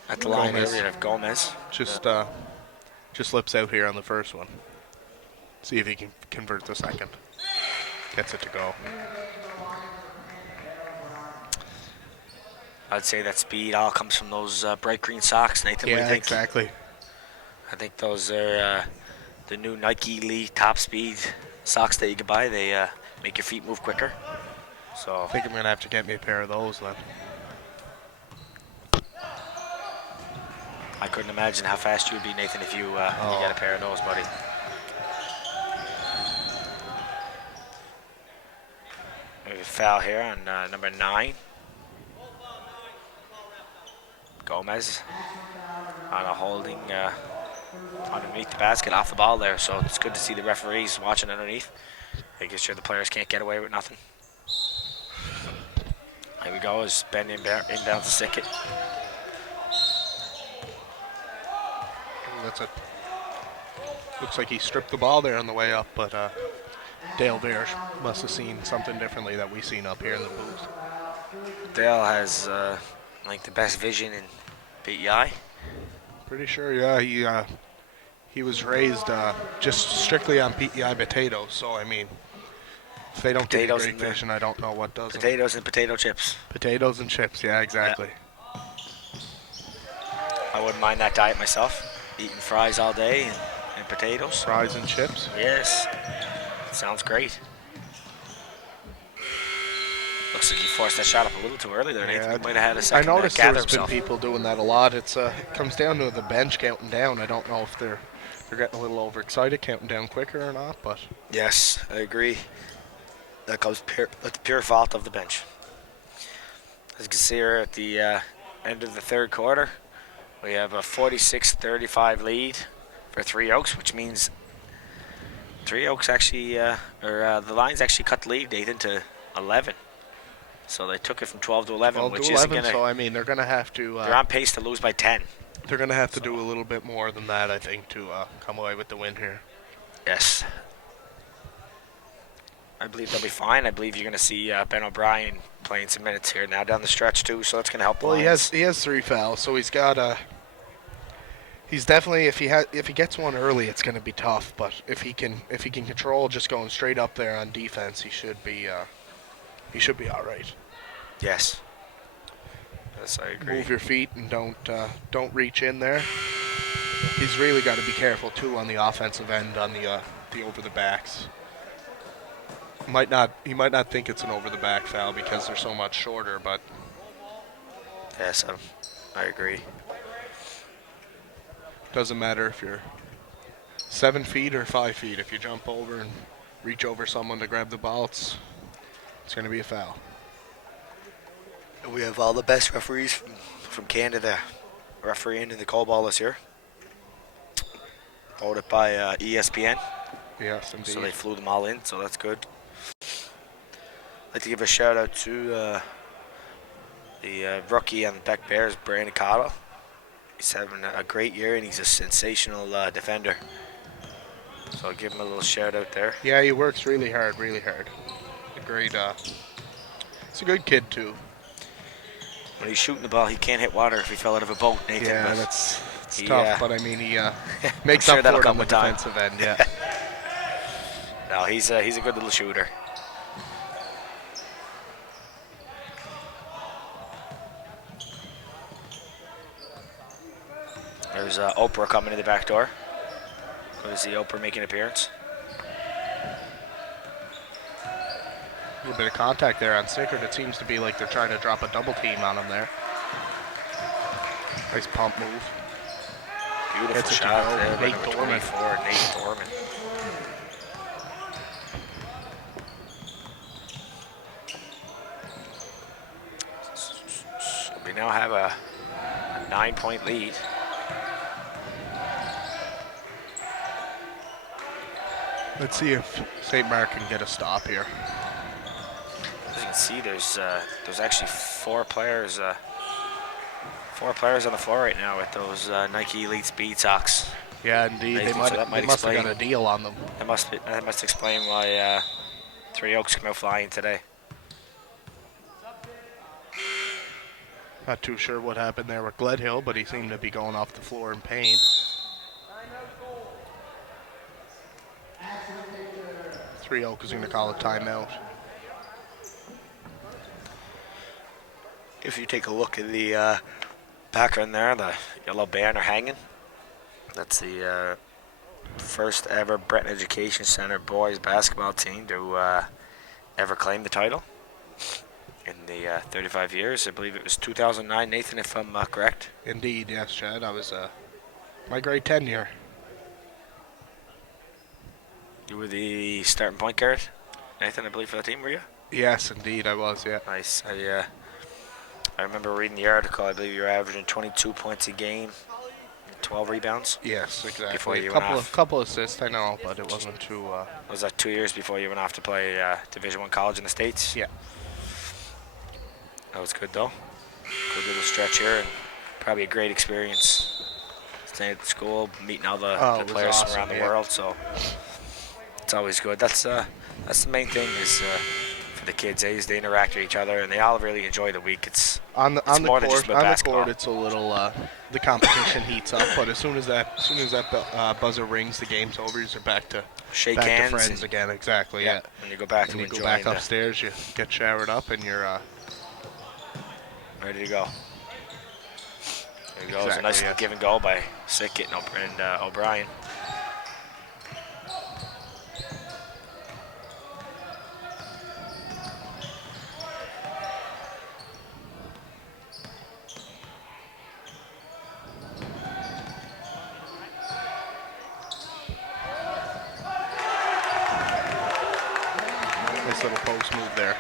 at the line there, we have Gomez. Just lips out here on the first one. See if he can convert the second. Gets it to go. I'd say that speed all comes from those bright green socks, Nathan. What do you Yeah, think? exactly. I think those are the new Nike Elite Top Speed socks that you can buy. They make your feet move quicker. So I think I'm gonna have to get me a pair of those then. I couldn't imagine how fast you would be, Nathan, if you got a pair of those, buddy. There's a foul here on number 9. Gomez on a holding underneath the basket, off the ball there. So it's good to see the referees watching underneath, making sure the players can't get away with nothing. Here we go, as Ben inbounds to Sickett. Looks like he stripped the ball there on the way up, but Dale Veer must have seen something differently that we seen up here in the booth. Dale has like the best vision in PEI. Pretty sure, yeah. He was raised just strictly on PEI potatoes. So I mean, if they don't get Potatoes great and the- vision, I don't know what does. them. Potatoes and potato chips. Potatoes and chips. Yeah, exactly. I wouldn't mind that diet myself. Eating fries all day and potatoes. Fries and chips. Yes. Sounds great. Looks like he forced that shot up a little too early there, Nathan. Yeah, He might have had a I second to noticed gather there's been himself. people doing that a lot. It comes down to the bench counting down. I don't know if they're getting a little overexcited, counting down quicker or not, but Yes, I agree. That's pure fault of the bench. As you can see here at the end of the third quarter, we have a 46-35 lead for Three Oaks, which means Three Oaks actually, the Lions actually cut the lead, Nathan, to 11. So they took it from 12 to 11, 12 which to is 11. going to. So I mean, they're gonna have to. They're on pace to lose by 10. They're gonna have to do a little bit more than that, I think, to come away with the win here. Yes. I believe they'll be fine. I believe you're going to see Ben O'Brien playing some minutes here now down the stretch too, so that's going to help. Well, the he Lions. has 3 fouls, so he's got he's definitely if he gets one early, it's going to be tough. But if he can control just going straight up there on defense, he should be all right. Yes. Yes, I agree. Move your feet and don't reach in there. He's really got to be careful too on the offensive end on the over the backs. He might not think it's an over the back foul because they're so much shorter, but Yes, I agree. doesn't matter if you're 7 feet or 5 feet. If you jump over and reach over someone to grab the ball, it's going to be a foul. We have all the best referees from Canada refereeing in the Cold Ball this year. Voted by ESPN. Yes, indeed. So they flew them all in, so that's good. I'd like to give a shout out to the rookie on the Beck Bears, Brandon Cottle. He's having a great year and he's a sensational defender. So I'll give him a little shout out there. Yeah, he works really hard, really hard. A great, he's a good kid too. When he's shooting the ball, he can't hit water if he fell out of a boat, Nathan. Yeah, but it's he, tough, but I mean he makes I'm sure up that'll for it come on the with time. defensive end. Yeah. No, he's a good little shooter. There's Oprah coming in the back door. Good to see Oprah making an appearance. A little bit of contact there on Sickert. It seems to be like they're trying to drop a double team on him there. Nice pump move. Beautiful Gets it to shot go. there by Nate number Dorman. 24, Nate Dorman. So we now have a 9-point lead. Let's see if St. Mark can get a stop here. As you can see, there's actually four players on the floor right now with those Nike Elite Speed socks. Yeah, indeed. They Nathan, so that might must have got explain. a deal on them. That must explain why Three Oaks come out flying today. Not too sure what happened there with Gledhill, but he seemed to be going off the floor in pain. Three Oak is going to call a timeout. If you take a look at the background there, the yellow banner hanging, that's the first ever Breton Education Center boys basketball team to ever claim the title in the 35 years. I believe it was 2009, Nathan, if I'm correct. Indeed, yes, Chad. I was my grade 10 year. You were the starting point guard, Nathan, I believe, for the team, were you? Yes, indeed, I was, yeah. Nice. I remember reading the article. I believe you were averaging 22 points a game, 12 rebounds. Yes, exactly. Before you a went off. couple assists, I know, but it wasn't too... Was that 2 years before you went off to play Division I college in the States? Yeah. That was good, though. Good little stretch here, and probably a great experience. Staying at the school, meeting all the it was players from awesome, around the yeah. world, so it's always good. That's the main thing is for the kids is they interact with each other, and they all really enjoy the week. It's On the more than just court, about on the basketball. court, it's a little the competition heats up. But as soon as that buzzer rings, the game's over. You're back to Shake back hands to friends and- again. Exactly. Yeah. When you go back And to you go enjoying back upstairs, you get showered up, and you're ready to go. There you go. It was a Exactly, nice yeah. little give and go by Sickett and O'Brien. nice little post move there.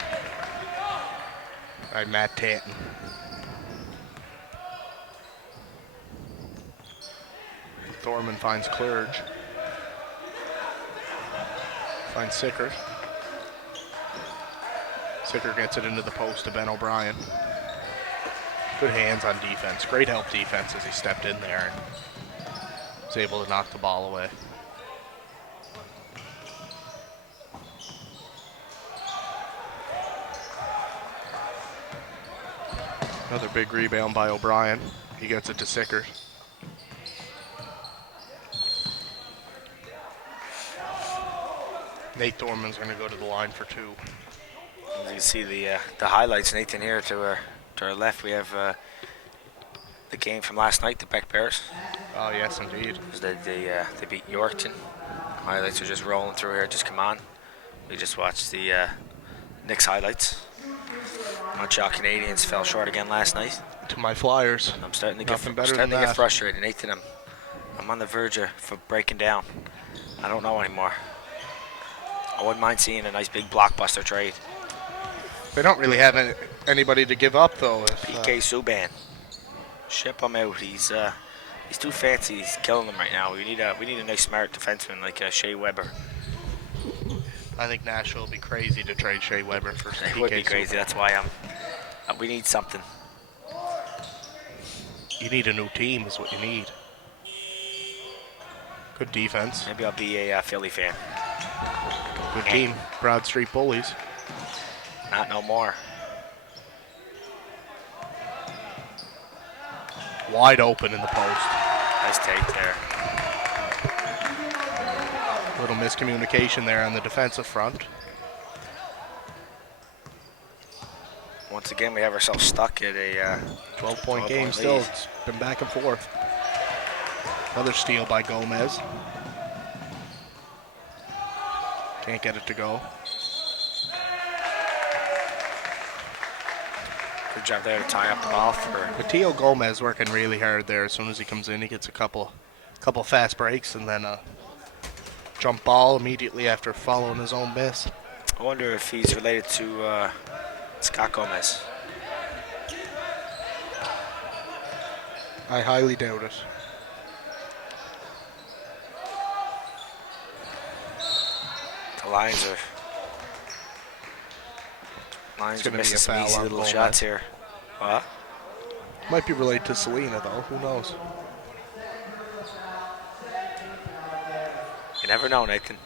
By Matt Tanton. Thorman finds Clerge. Finds Sickert. Sickert gets it into the post to Ben O'Brien. Good hands on defense. Great help defense as he stepped in there and was able to knock the ball away. Another big rebound by O'Brien. He gets it to Sickert. Nate Thorman's going to go to the line for two. As you can see the highlights, Nathan, here to our left, we have the game from last night, the Beck Bears. Oh, yes, indeed. They beat Yorkton. Highlights are just rolling through here. Just come on. We just watched the Knicks highlights. Montreal Canadiens fell short again last night. To my Flyers. I'm starting to Nothing get better starting than to that. get frustrated, Nathan. I'm on the verge of breaking down. I don't know anymore. I wouldn't mind seeing a nice big blockbuster trade. They don't really have anybody to give up, though. PK Subban, ship him out. He's too fancy. He's killing them right now. We need a nice smart defenseman like Shea Weber. I think Nashville will be crazy to trade Shea Weber for It PK would be crazy. Subban. That's why we need something. You need a new team is what you need. Good defense. Maybe I'll be a Philly fan. Good team. Broad Street Bullies. Not no more. Wide open in the post. Nice take there. Little miscommunication there on the defensive front. Once again, we have ourselves stuck at a 12-point 12-point game lead. still. It's been back and forth. Another steal by Gomez. Can't get it to go. good job there to tie up the ball for. Matteo Gomez working really hard there. As soon as he comes in, he gets a couple fast breaks and then a jump ball immediately after following his own miss. I wonder if he's related to Scott Gomez. I highly doubt it. The Lions are It's gonna be missing a some foul easy on little Gomez. shots here. What? Might be related to Selena though. Who knows? never know, Nathan.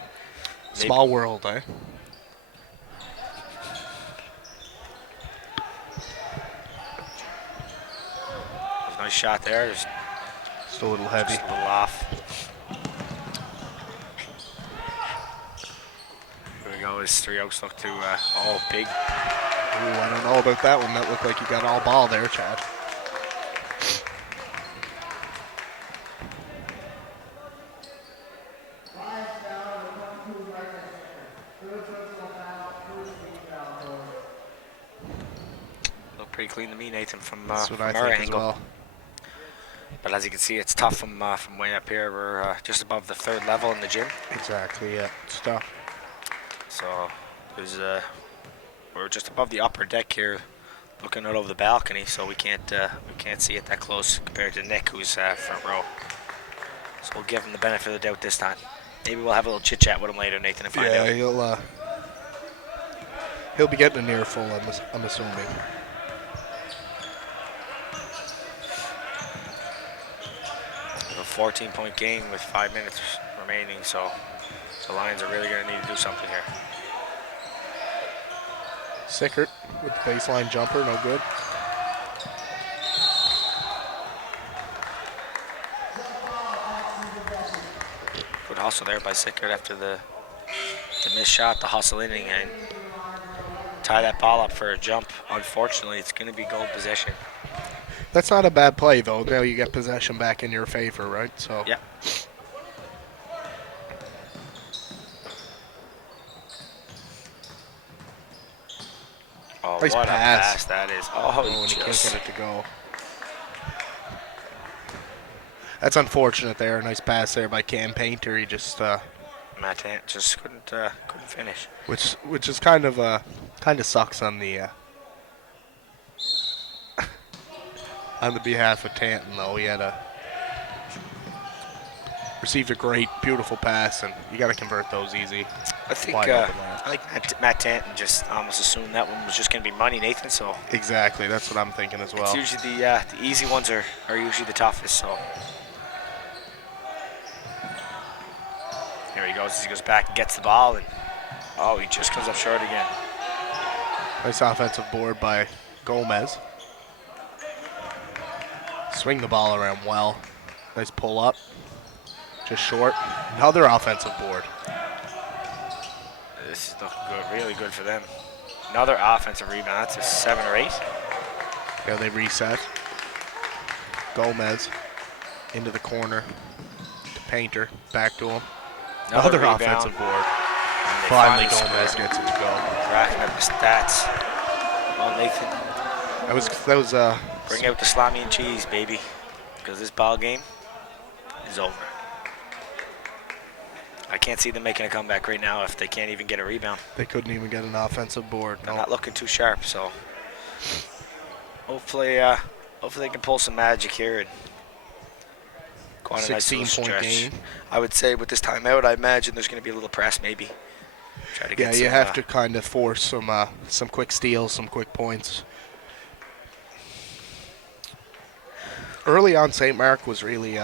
Maybe. Small world, eh? Nice shot there. Just a little heavy. Just a little off. Here we go. As Three Oaks look to, big. Ooh, I don't know about that one. That looked like you got all ball there, Chad. Look pretty clean to me, Nathan, from That's what I our think as angle. well. But as you can see, it's tough from way up here. We're just above the 3rd level in the gym. Exactly, yeah. It's tough. So we're just above the upper deck here, looking out over the balcony. So we can't see it that close compared to Nick, who's front row. So we'll give him the benefit of the doubt this time. Maybe we'll have a little chit chat with him later, Nathan, and find out. Yeah, he'll be getting a near full, I'm assuming. A 14-point game with 5 minutes remaining, so the Lions are really going to need to do something here. Sickert with the baseline jumper, no good. Good hustle there by Sickert after the missed shot, the hustle inning, and tie that ball up for a jump. Unfortunately, it's going to be goal possession. That's not a bad play, though. Now you get possession back in your favor, right? So Yeah. Oh, Nice what pass. a pass that is. Oh, and he can't just, get it to go. That's unfortunate there. Nice pass there by Cam Painter. He just, Matt Tant just couldn't finish. which is kind of sucks on the on the behalf of Tanton, though. He had received a great, beautiful pass, and you got to convert those easy. I think Wide open there. I think Matt Tanton just almost assumed that one was just going to be money, Nathan. So Exactly, that's what I'm thinking as well. it's usually the easy ones are usually the toughest. So here he goes. He goes back and gets the ball, and he just comes up short again. Nice offensive board by Gomez. Swing the ball around well. Nice pull up. Just short. Another offensive board. This is looking good, really good for them. Another offensive rebound. That's a 7 or 8. Yeah, they reset. Gomez into the corner. To Painter. Back to him. Another rebound. offensive board. And they Finally, score. Gomez gets it to go. Racking up the stats. Well, Nathan, That was bring out the salami and cheese, baby, because this ball game is over. I can't see them making a comeback right now if they can't even get a rebound. they couldn't even get an offensive board. They're No. not looking too sharp, so hopefully they can pull some magic here and go on a nice little 16-point stretch. game. I would say with this timeout, I imagine there's going to be a little press, maybe. Try to Yeah, get you some, have to kind of force some quick steals, some quick points. Early on, St. Mark was really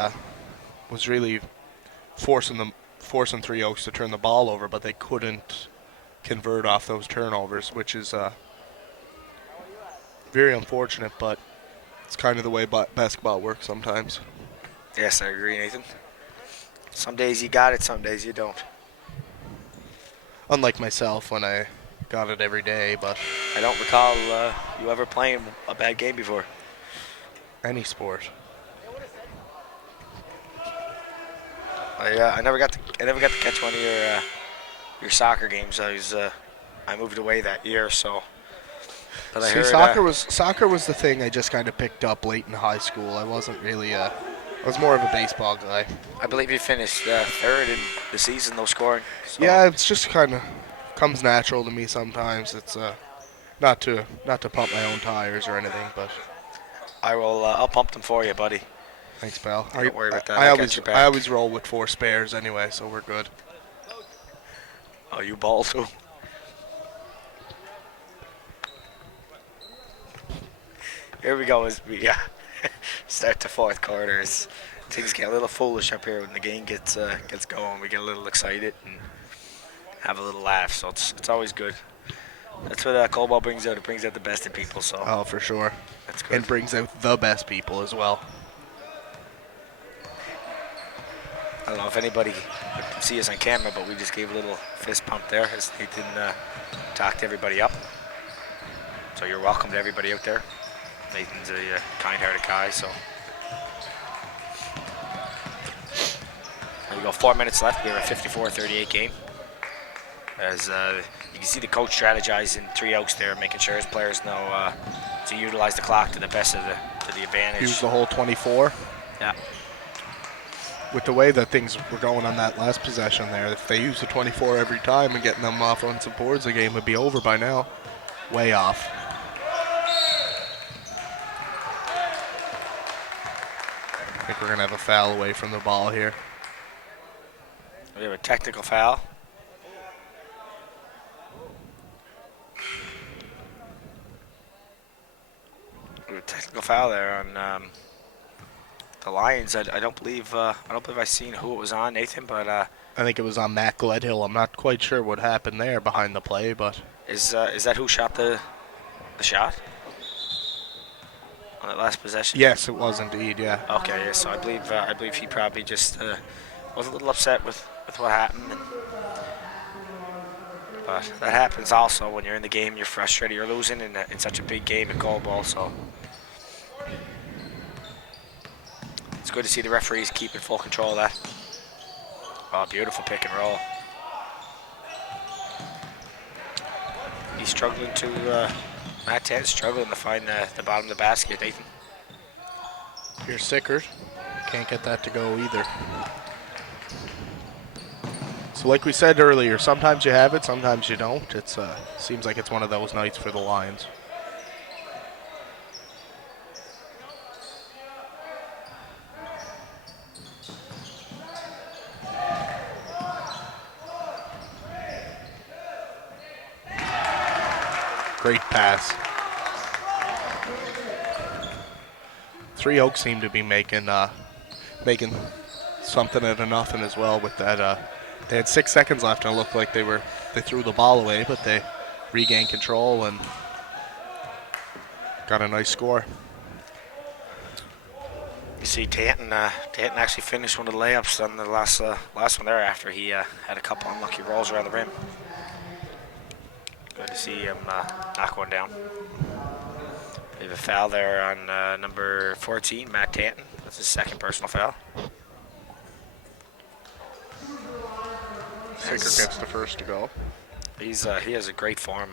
forcing Three Oaks to turn the ball over, but they couldn't convert off those turnovers, which is very unfortunate. But it's kind of the way basketball works sometimes. Yes, I agree, Nathan. Some days you got it, some days you don't. Unlike myself, when I got it every day, but I don't recall you ever playing a bad game before. any sport. I never got to catch one of your soccer games. I moved away that year, so. But I See, heard, soccer was the thing I just kind of picked up late in high school. I wasn't really I was more of a baseball guy. I believe you finished 3rd in the season, though, scoring. So Yeah, it's just kind of comes natural to me sometimes. It's not to pump my own tires or anything, but I will. I'll pump them for you, buddy. thanks, pal. Don't worry about that. I I'll always get your back. I always roll with 4 spares anyway, so we're good. Oh, you ball too. Here we go as we start the 4th quarter. As things get a little foolish up here when the game gets going. We get a little excited and have a little laugh. So it's always good. That's what Cobalt brings out. It brings out the best in people. So Oh, for sure. that's good. And brings out the best people as well. I don't know if anybody could see us on camera, but we just gave a little fist pump there as Nathan talked everybody up. So you're welcome to everybody out there. Nathan's a kind-hearted guy, so. There we go, 4 minutes left. We have a 54-38 game. As you can see the coach strategizing Three Oaks there, making sure his players know to utilize the clock to the best of the advantage. Use the whole 24. Yeah. With the way that things were going on that last possession there, if they use the 24 every time and getting them off on some boards, the game would be over by now. Way off. I think we're going to have a foul away from the ball here. We have a technical foul. We have a technical foul there on the Lions. I don't believe I've seen who it was on, Nathan, but I think it was on Matt Gledhill. I'm not quite sure what happened there behind the play, but is that who shot the shot on that last possession? yes, it was indeed, yeah. Okay, yeah. So I believe he probably just was a little upset with what happened. But that happens also when you're in the game. You're frustrated. You're losing in such a big game at goal ball. So it's good to see the referees keeping full control of that. Oh, beautiful pick and roll. He's struggling to. Matt Ted's struggling to find the bottom of the basket, Nathan. Here's Sickert. Can't get that to go either. So like we said earlier, sometimes you have it, sometimes you don't. It seems like it's one of those nights for the Lions. Great pass. Three Oaks seem to be making something out of nothing as well with that. They had 6 seconds left and it looked like they threw the ball away, but they regained control and got a nice score. You see, Tanton actually finished one of the layups on the last one there after he had a couple unlucky rolls around the rim. Good to see him knock one down. We have a foul there on number 14, Matt Tanton. That's his second personal foul. Sickert gets the first to go. He has a great form,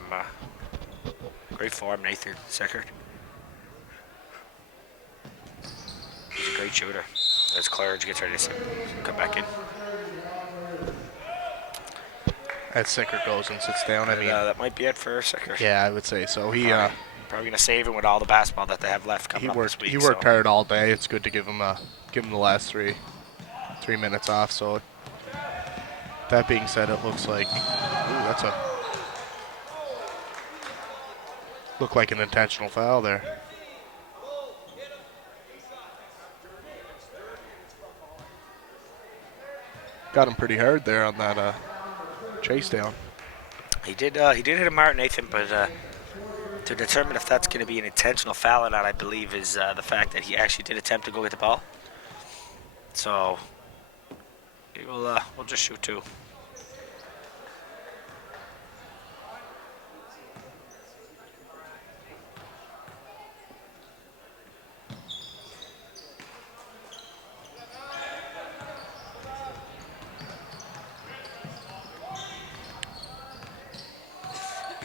Nathan Sickert. He's a great shooter. As Claridge gets ready to come back in. As Sickert goes and sits down, I mean, that might be it for Sickert. yeah, I would say so. He Probably gonna save him with all the basketball that they have left coming up this week. He worked hard all day. It's good to give him the last 3 minutes off. So that being said, it looks like looked like an intentional foul there. Got him pretty hard there on that chase down. He did hit him hard, Nathan, but to determine if that's going to be an intentional foul or not, I believe is the fact that he actually did attempt to go get the ball. So we'll just shoot 2.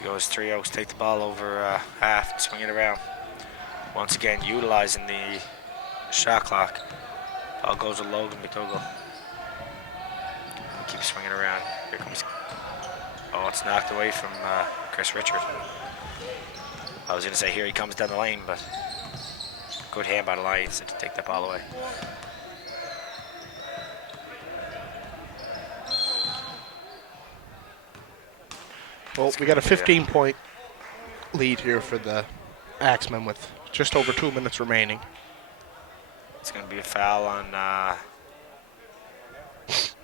Goes Three Oaks, take the ball over half and swing it around. Once again, utilizing the shot clock. Ball goes to Logan McDougall. Keep swinging around. Here comes. Oh, it's knocked away from Chris Richard. I was going to say here he comes down the lane, but good hand by the Lions to take that ball away. Well, we got a 15-point lead here for the Axemen with just over 2 minutes remaining. It's going to be a foul on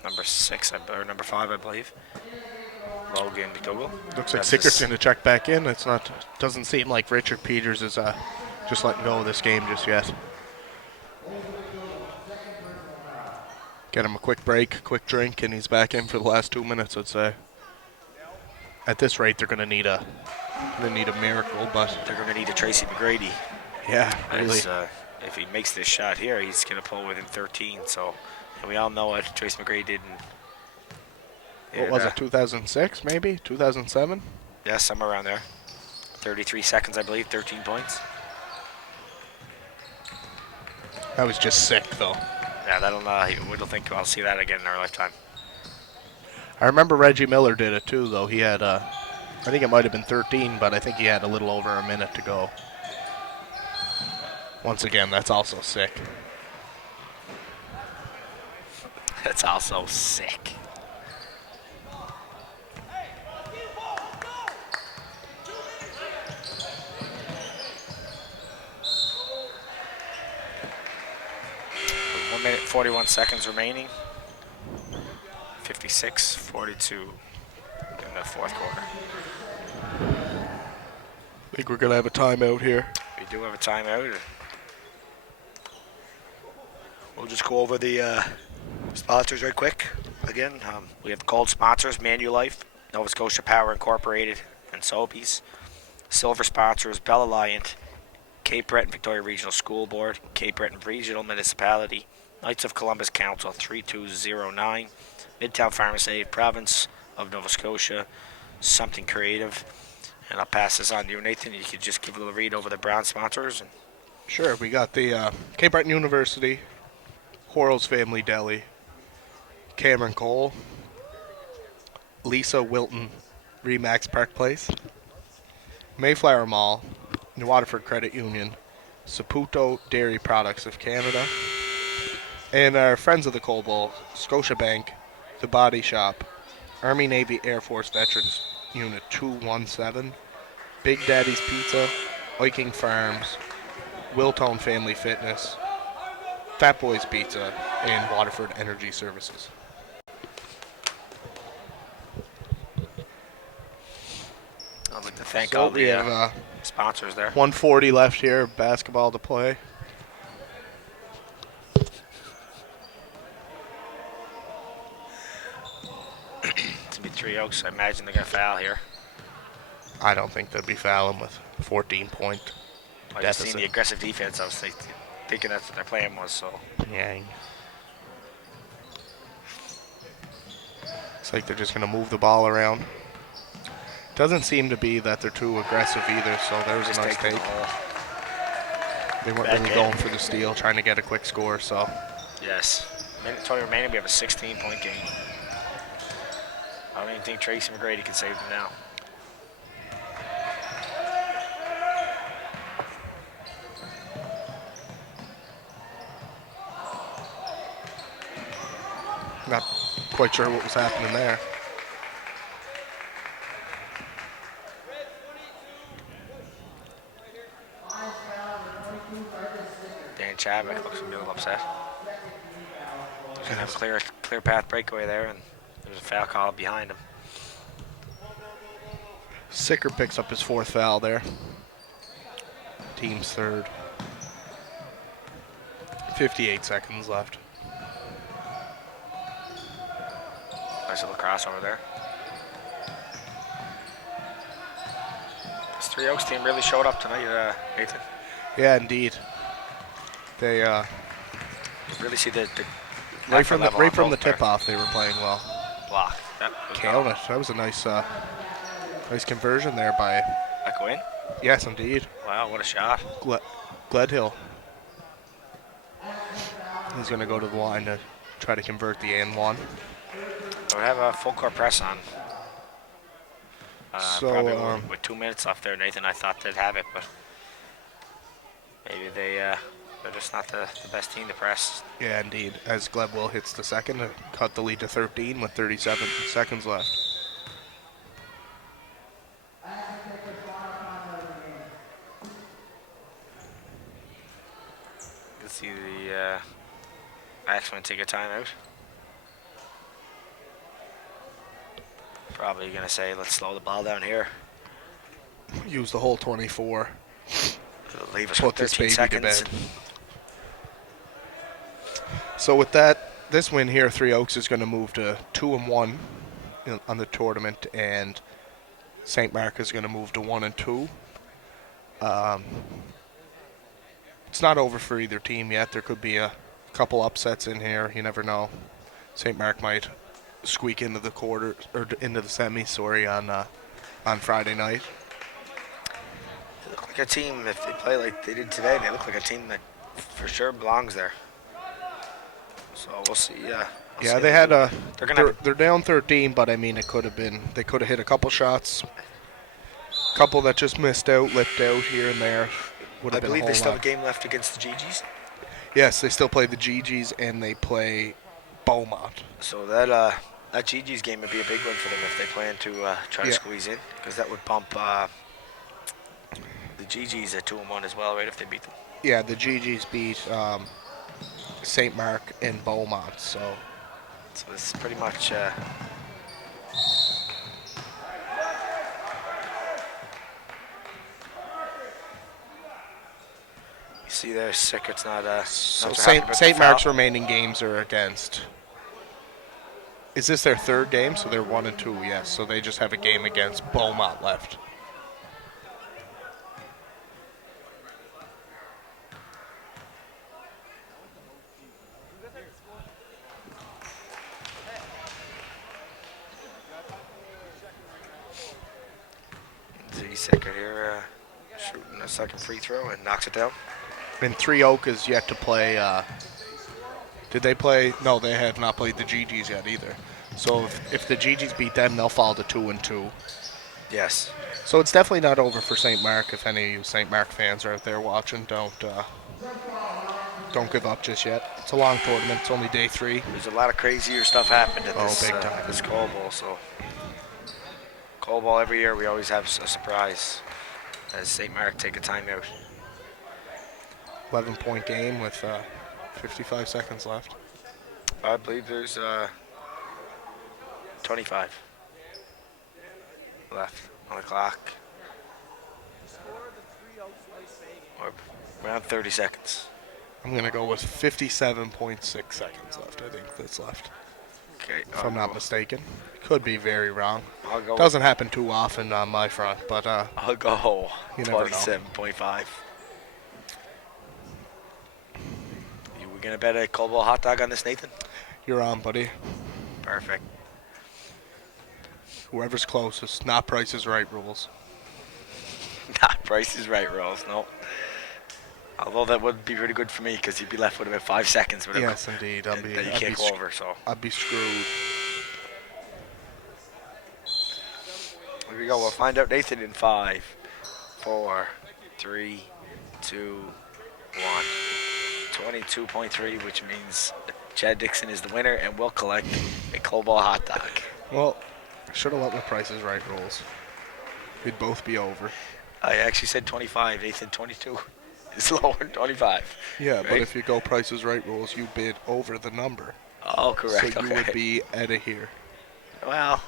number 6 or number 5, I believe. Logan McDougall. Looks like That's Sickert's his- going to check back in. It's not. Doesn't seem like Richard Peters is just letting go of this game just yet. Get him a quick break, quick drink, and he's back in for the last 2 minutes, I'd say. At this rate, they're going to need a miracle, but They're going to need a Tracy McGrady. yeah, really. As, if he makes this shot here, he's going to pull within 13. So, and we all know what Tracy McGrady did. What was it, 2006 maybe? 2007? Yeah, somewhere around there. 33 seconds, I believe, 13 points. That was just sick, though. Yeah, we don't think I'll see that again in our lifetime. I remember Reggie Miller did it too, though. He had, I think it might have been 13, but I think he had a little over a minute to go. Once again, that's also sick. That's also sick. With 1 minute 41 seconds remaining. 56-42 in the fourth quarter. I think we're going to have a timeout here. We do have a timeout. We'll just go over the sponsors right quick. Again, we have gold sponsors, Manulife, Nova Scotia Power Incorporated, and Sobeys. Silver sponsors, Bell Alliant, Cape Breton Victoria Regional School Board, Cape Breton Regional Municipality, Knights of Columbus Council 3209, Midtown Farmers Aid, Province of Nova Scotia, Something Creative. And I'll pass this on to you, Nathan. You could just give a little read over the brown sponsors. And Sure, we got the Cape Breton University, Horrell's Family Deli, Cameron Cole, Lisa Wilton, Remax Park Place, Mayflower Mall, New Waterford Credit Union, Saputo Dairy Products of Canada, and our friends of the Coal Bowl, Scotiabank, The Body Shop, Army Navy Air Force Veterans Unit 217, Big Daddy's Pizza, Viking Farms, Wiltone Family Fitness, Fat Boys Pizza, and Waterford Energy Services. I'd like to thank So all we the have sponsors there. 140 left here, basketball to play. It's going to be 3 Oaks. I imagine they're going to foul here. I don't think they'll be fouling with 14-point I just seen deficit. the aggressive defense. I was thinking that's what their plan was. So Yeah. It's like they're just going to move the ball around. Doesn't seem to be that they're too aggressive either, so there was just a nice take the take. ball. They weren't Bad really hit. going for the steal, trying to get a quick score, so Yes. Minute 20 remaining. We have a 16-point game. I don't even think Tracy McGrady can save them now. not quite sure what was happening there. Dan Chadwick looks a little upset. He's going to have a clear path breakaway there, and there's a foul call behind him. Sicker picks up his fourth foul there. Team's third. 58 seconds left. Nice little crossover there. This 3 Oaks team really showed up tonight, Nathan. Yeah, indeed. They You really see the right from the level on tip both there. off, they were playing well. Block. That was Count it. That was a nice conversion there by. that go in? Yes, indeed. Wow, what a shot. Gledhill. He's going to go to the line to try to convert the N1. I would have a full court press on. So, Probably with 2 minutes left there, Nathan, I thought they'd have it, but maybe they're just not the best team to press. Yeah, indeed. As Gledwell hits the second to cut the lead to 13 with 37 seconds left. You can see the Axman take a timeout. Probably going to say, let's slow the ball down here. Use the whole 24. It'll leave us Put with this 13 baby to seconds. bed. So with this win here, Three Oaks is going to move to 2-1 on the tournament, and St. Mark is going to move to 1-2. It's not over for either team yet. There could be a couple upsets in here. You never know. St. Mark might squeak into the quarter or into the semi. Sorry, on Friday night. They look like a team, if they play like they did today, they look like a team that for sure belongs there. So we'll see. Yeah, they had a. They're gonna. They're down 13, but I mean, it could have been. They could have hit a couple shots. Couple that just missed out, lipped out here and there. I believe they still have a game left against the GGs. Yes, they still play the GGs and they play Beaumont. So that GGs game would be a big one for them if they plan to try to squeeze in, because that would bump the GGs at 2-1 as well, right? If they beat them. Yeah, the GGs beat St. Mark and Beaumont. So this is pretty much. You see there, Sickert's not. So not too happy about the St. foul. Mark's remaining games are against. Is this their third game? So they're 1-2. Yes. So they just have a game against Beaumont left. See Sickert here shooting a second free throw and knocks it down. And Three Oak is yet to play. Did they play? No, they have not played the GGs yet either. So if the GGs beat them, they'll fall to 2-2. Yes. So it's definitely not over for St. Mark. If any of you St. Mark fans are out there watching, don't give up just yet. It's a long tournament. It's only day 3. There's a lot of crazier stuff happened at Big time. this Cole Bowl. So Cole Bowl every year we always have a surprise as St. Mark take a timeout. 11-point game with 55 seconds left. I believe there's 25 left on the clock. Or around 30 seconds. I'm going to go with 57.6 seconds left, I think that's left. Okay. If I'm not mistaken. Could be very wrong. I'll go. Doesn't happen too often on my front, but I'll go you never know. 27.5. We gonna bet a Cole Bowl hot dog on this, Nathan? You're on, buddy. Perfect. Whoever's closest, not Price is Right rules. Not Price is Right rules, no. Although that would be pretty good for me because you'd be left with about 5 seconds. With Yes, indeed. that you can't go over. So I'd be screwed. here we go. We'll find out Nathan in 5, 4, 3, 2, 1. 22.3, which means Chad Dixon is the winner and will collect a Cole Bowl hot dog. Well, I should have went with Price is Right rules. We'd both be over. I actually said 25. Nathan 22 is lower than 25. Yeah, right? but if you go Price is Right rules, you bid over the number. Oh, correct. So you okay. would be out of here. Well,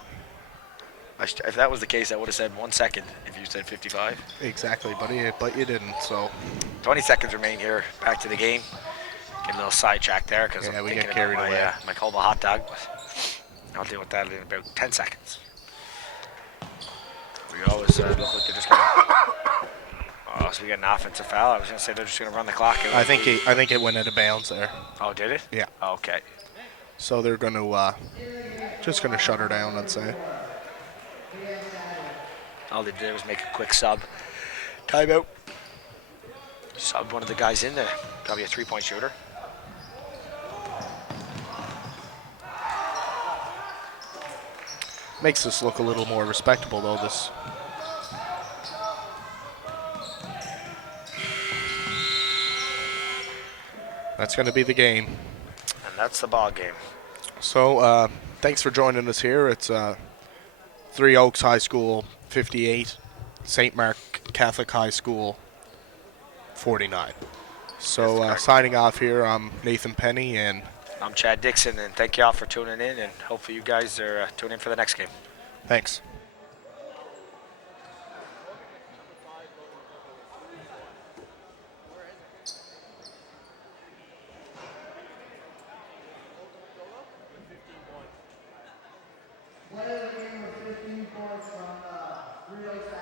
if that was the case, I would have said 1 second if you said 55. Exactly, buddy, but you didn't, so. 20 seconds remain here. Back to the game. Get a little sidetrack there because Yeah, I'm we thinking get carried about away. my Cole Bowl hot dog. I'll deal with that in about 10 seconds. We always look like they're just going to... Oh, so we got an offensive foul. I was going to say they're just going to run the clock out. I think it went out of bounds there. Oh, did it? Yeah. Okay. So they're going to just going to shut her down, I'd say. All they did was make a quick sub. Timeout. Subbed one of the guys in there. Probably a 3-point shooter. Makes this look a little more respectable, though, this. That's going to be the game. And that's the ball game. So, thanks for joining us here. It's Three Oaks High School 58, St. Mark Catholic High School 49. So, signing off here, I'm Nathan Penny, and I'm Chad Dixon, and thank you all for tuning in, and hopefully you guys are tuning in for the next game. Thanks. Player of the game with 15 points from 3 Oaks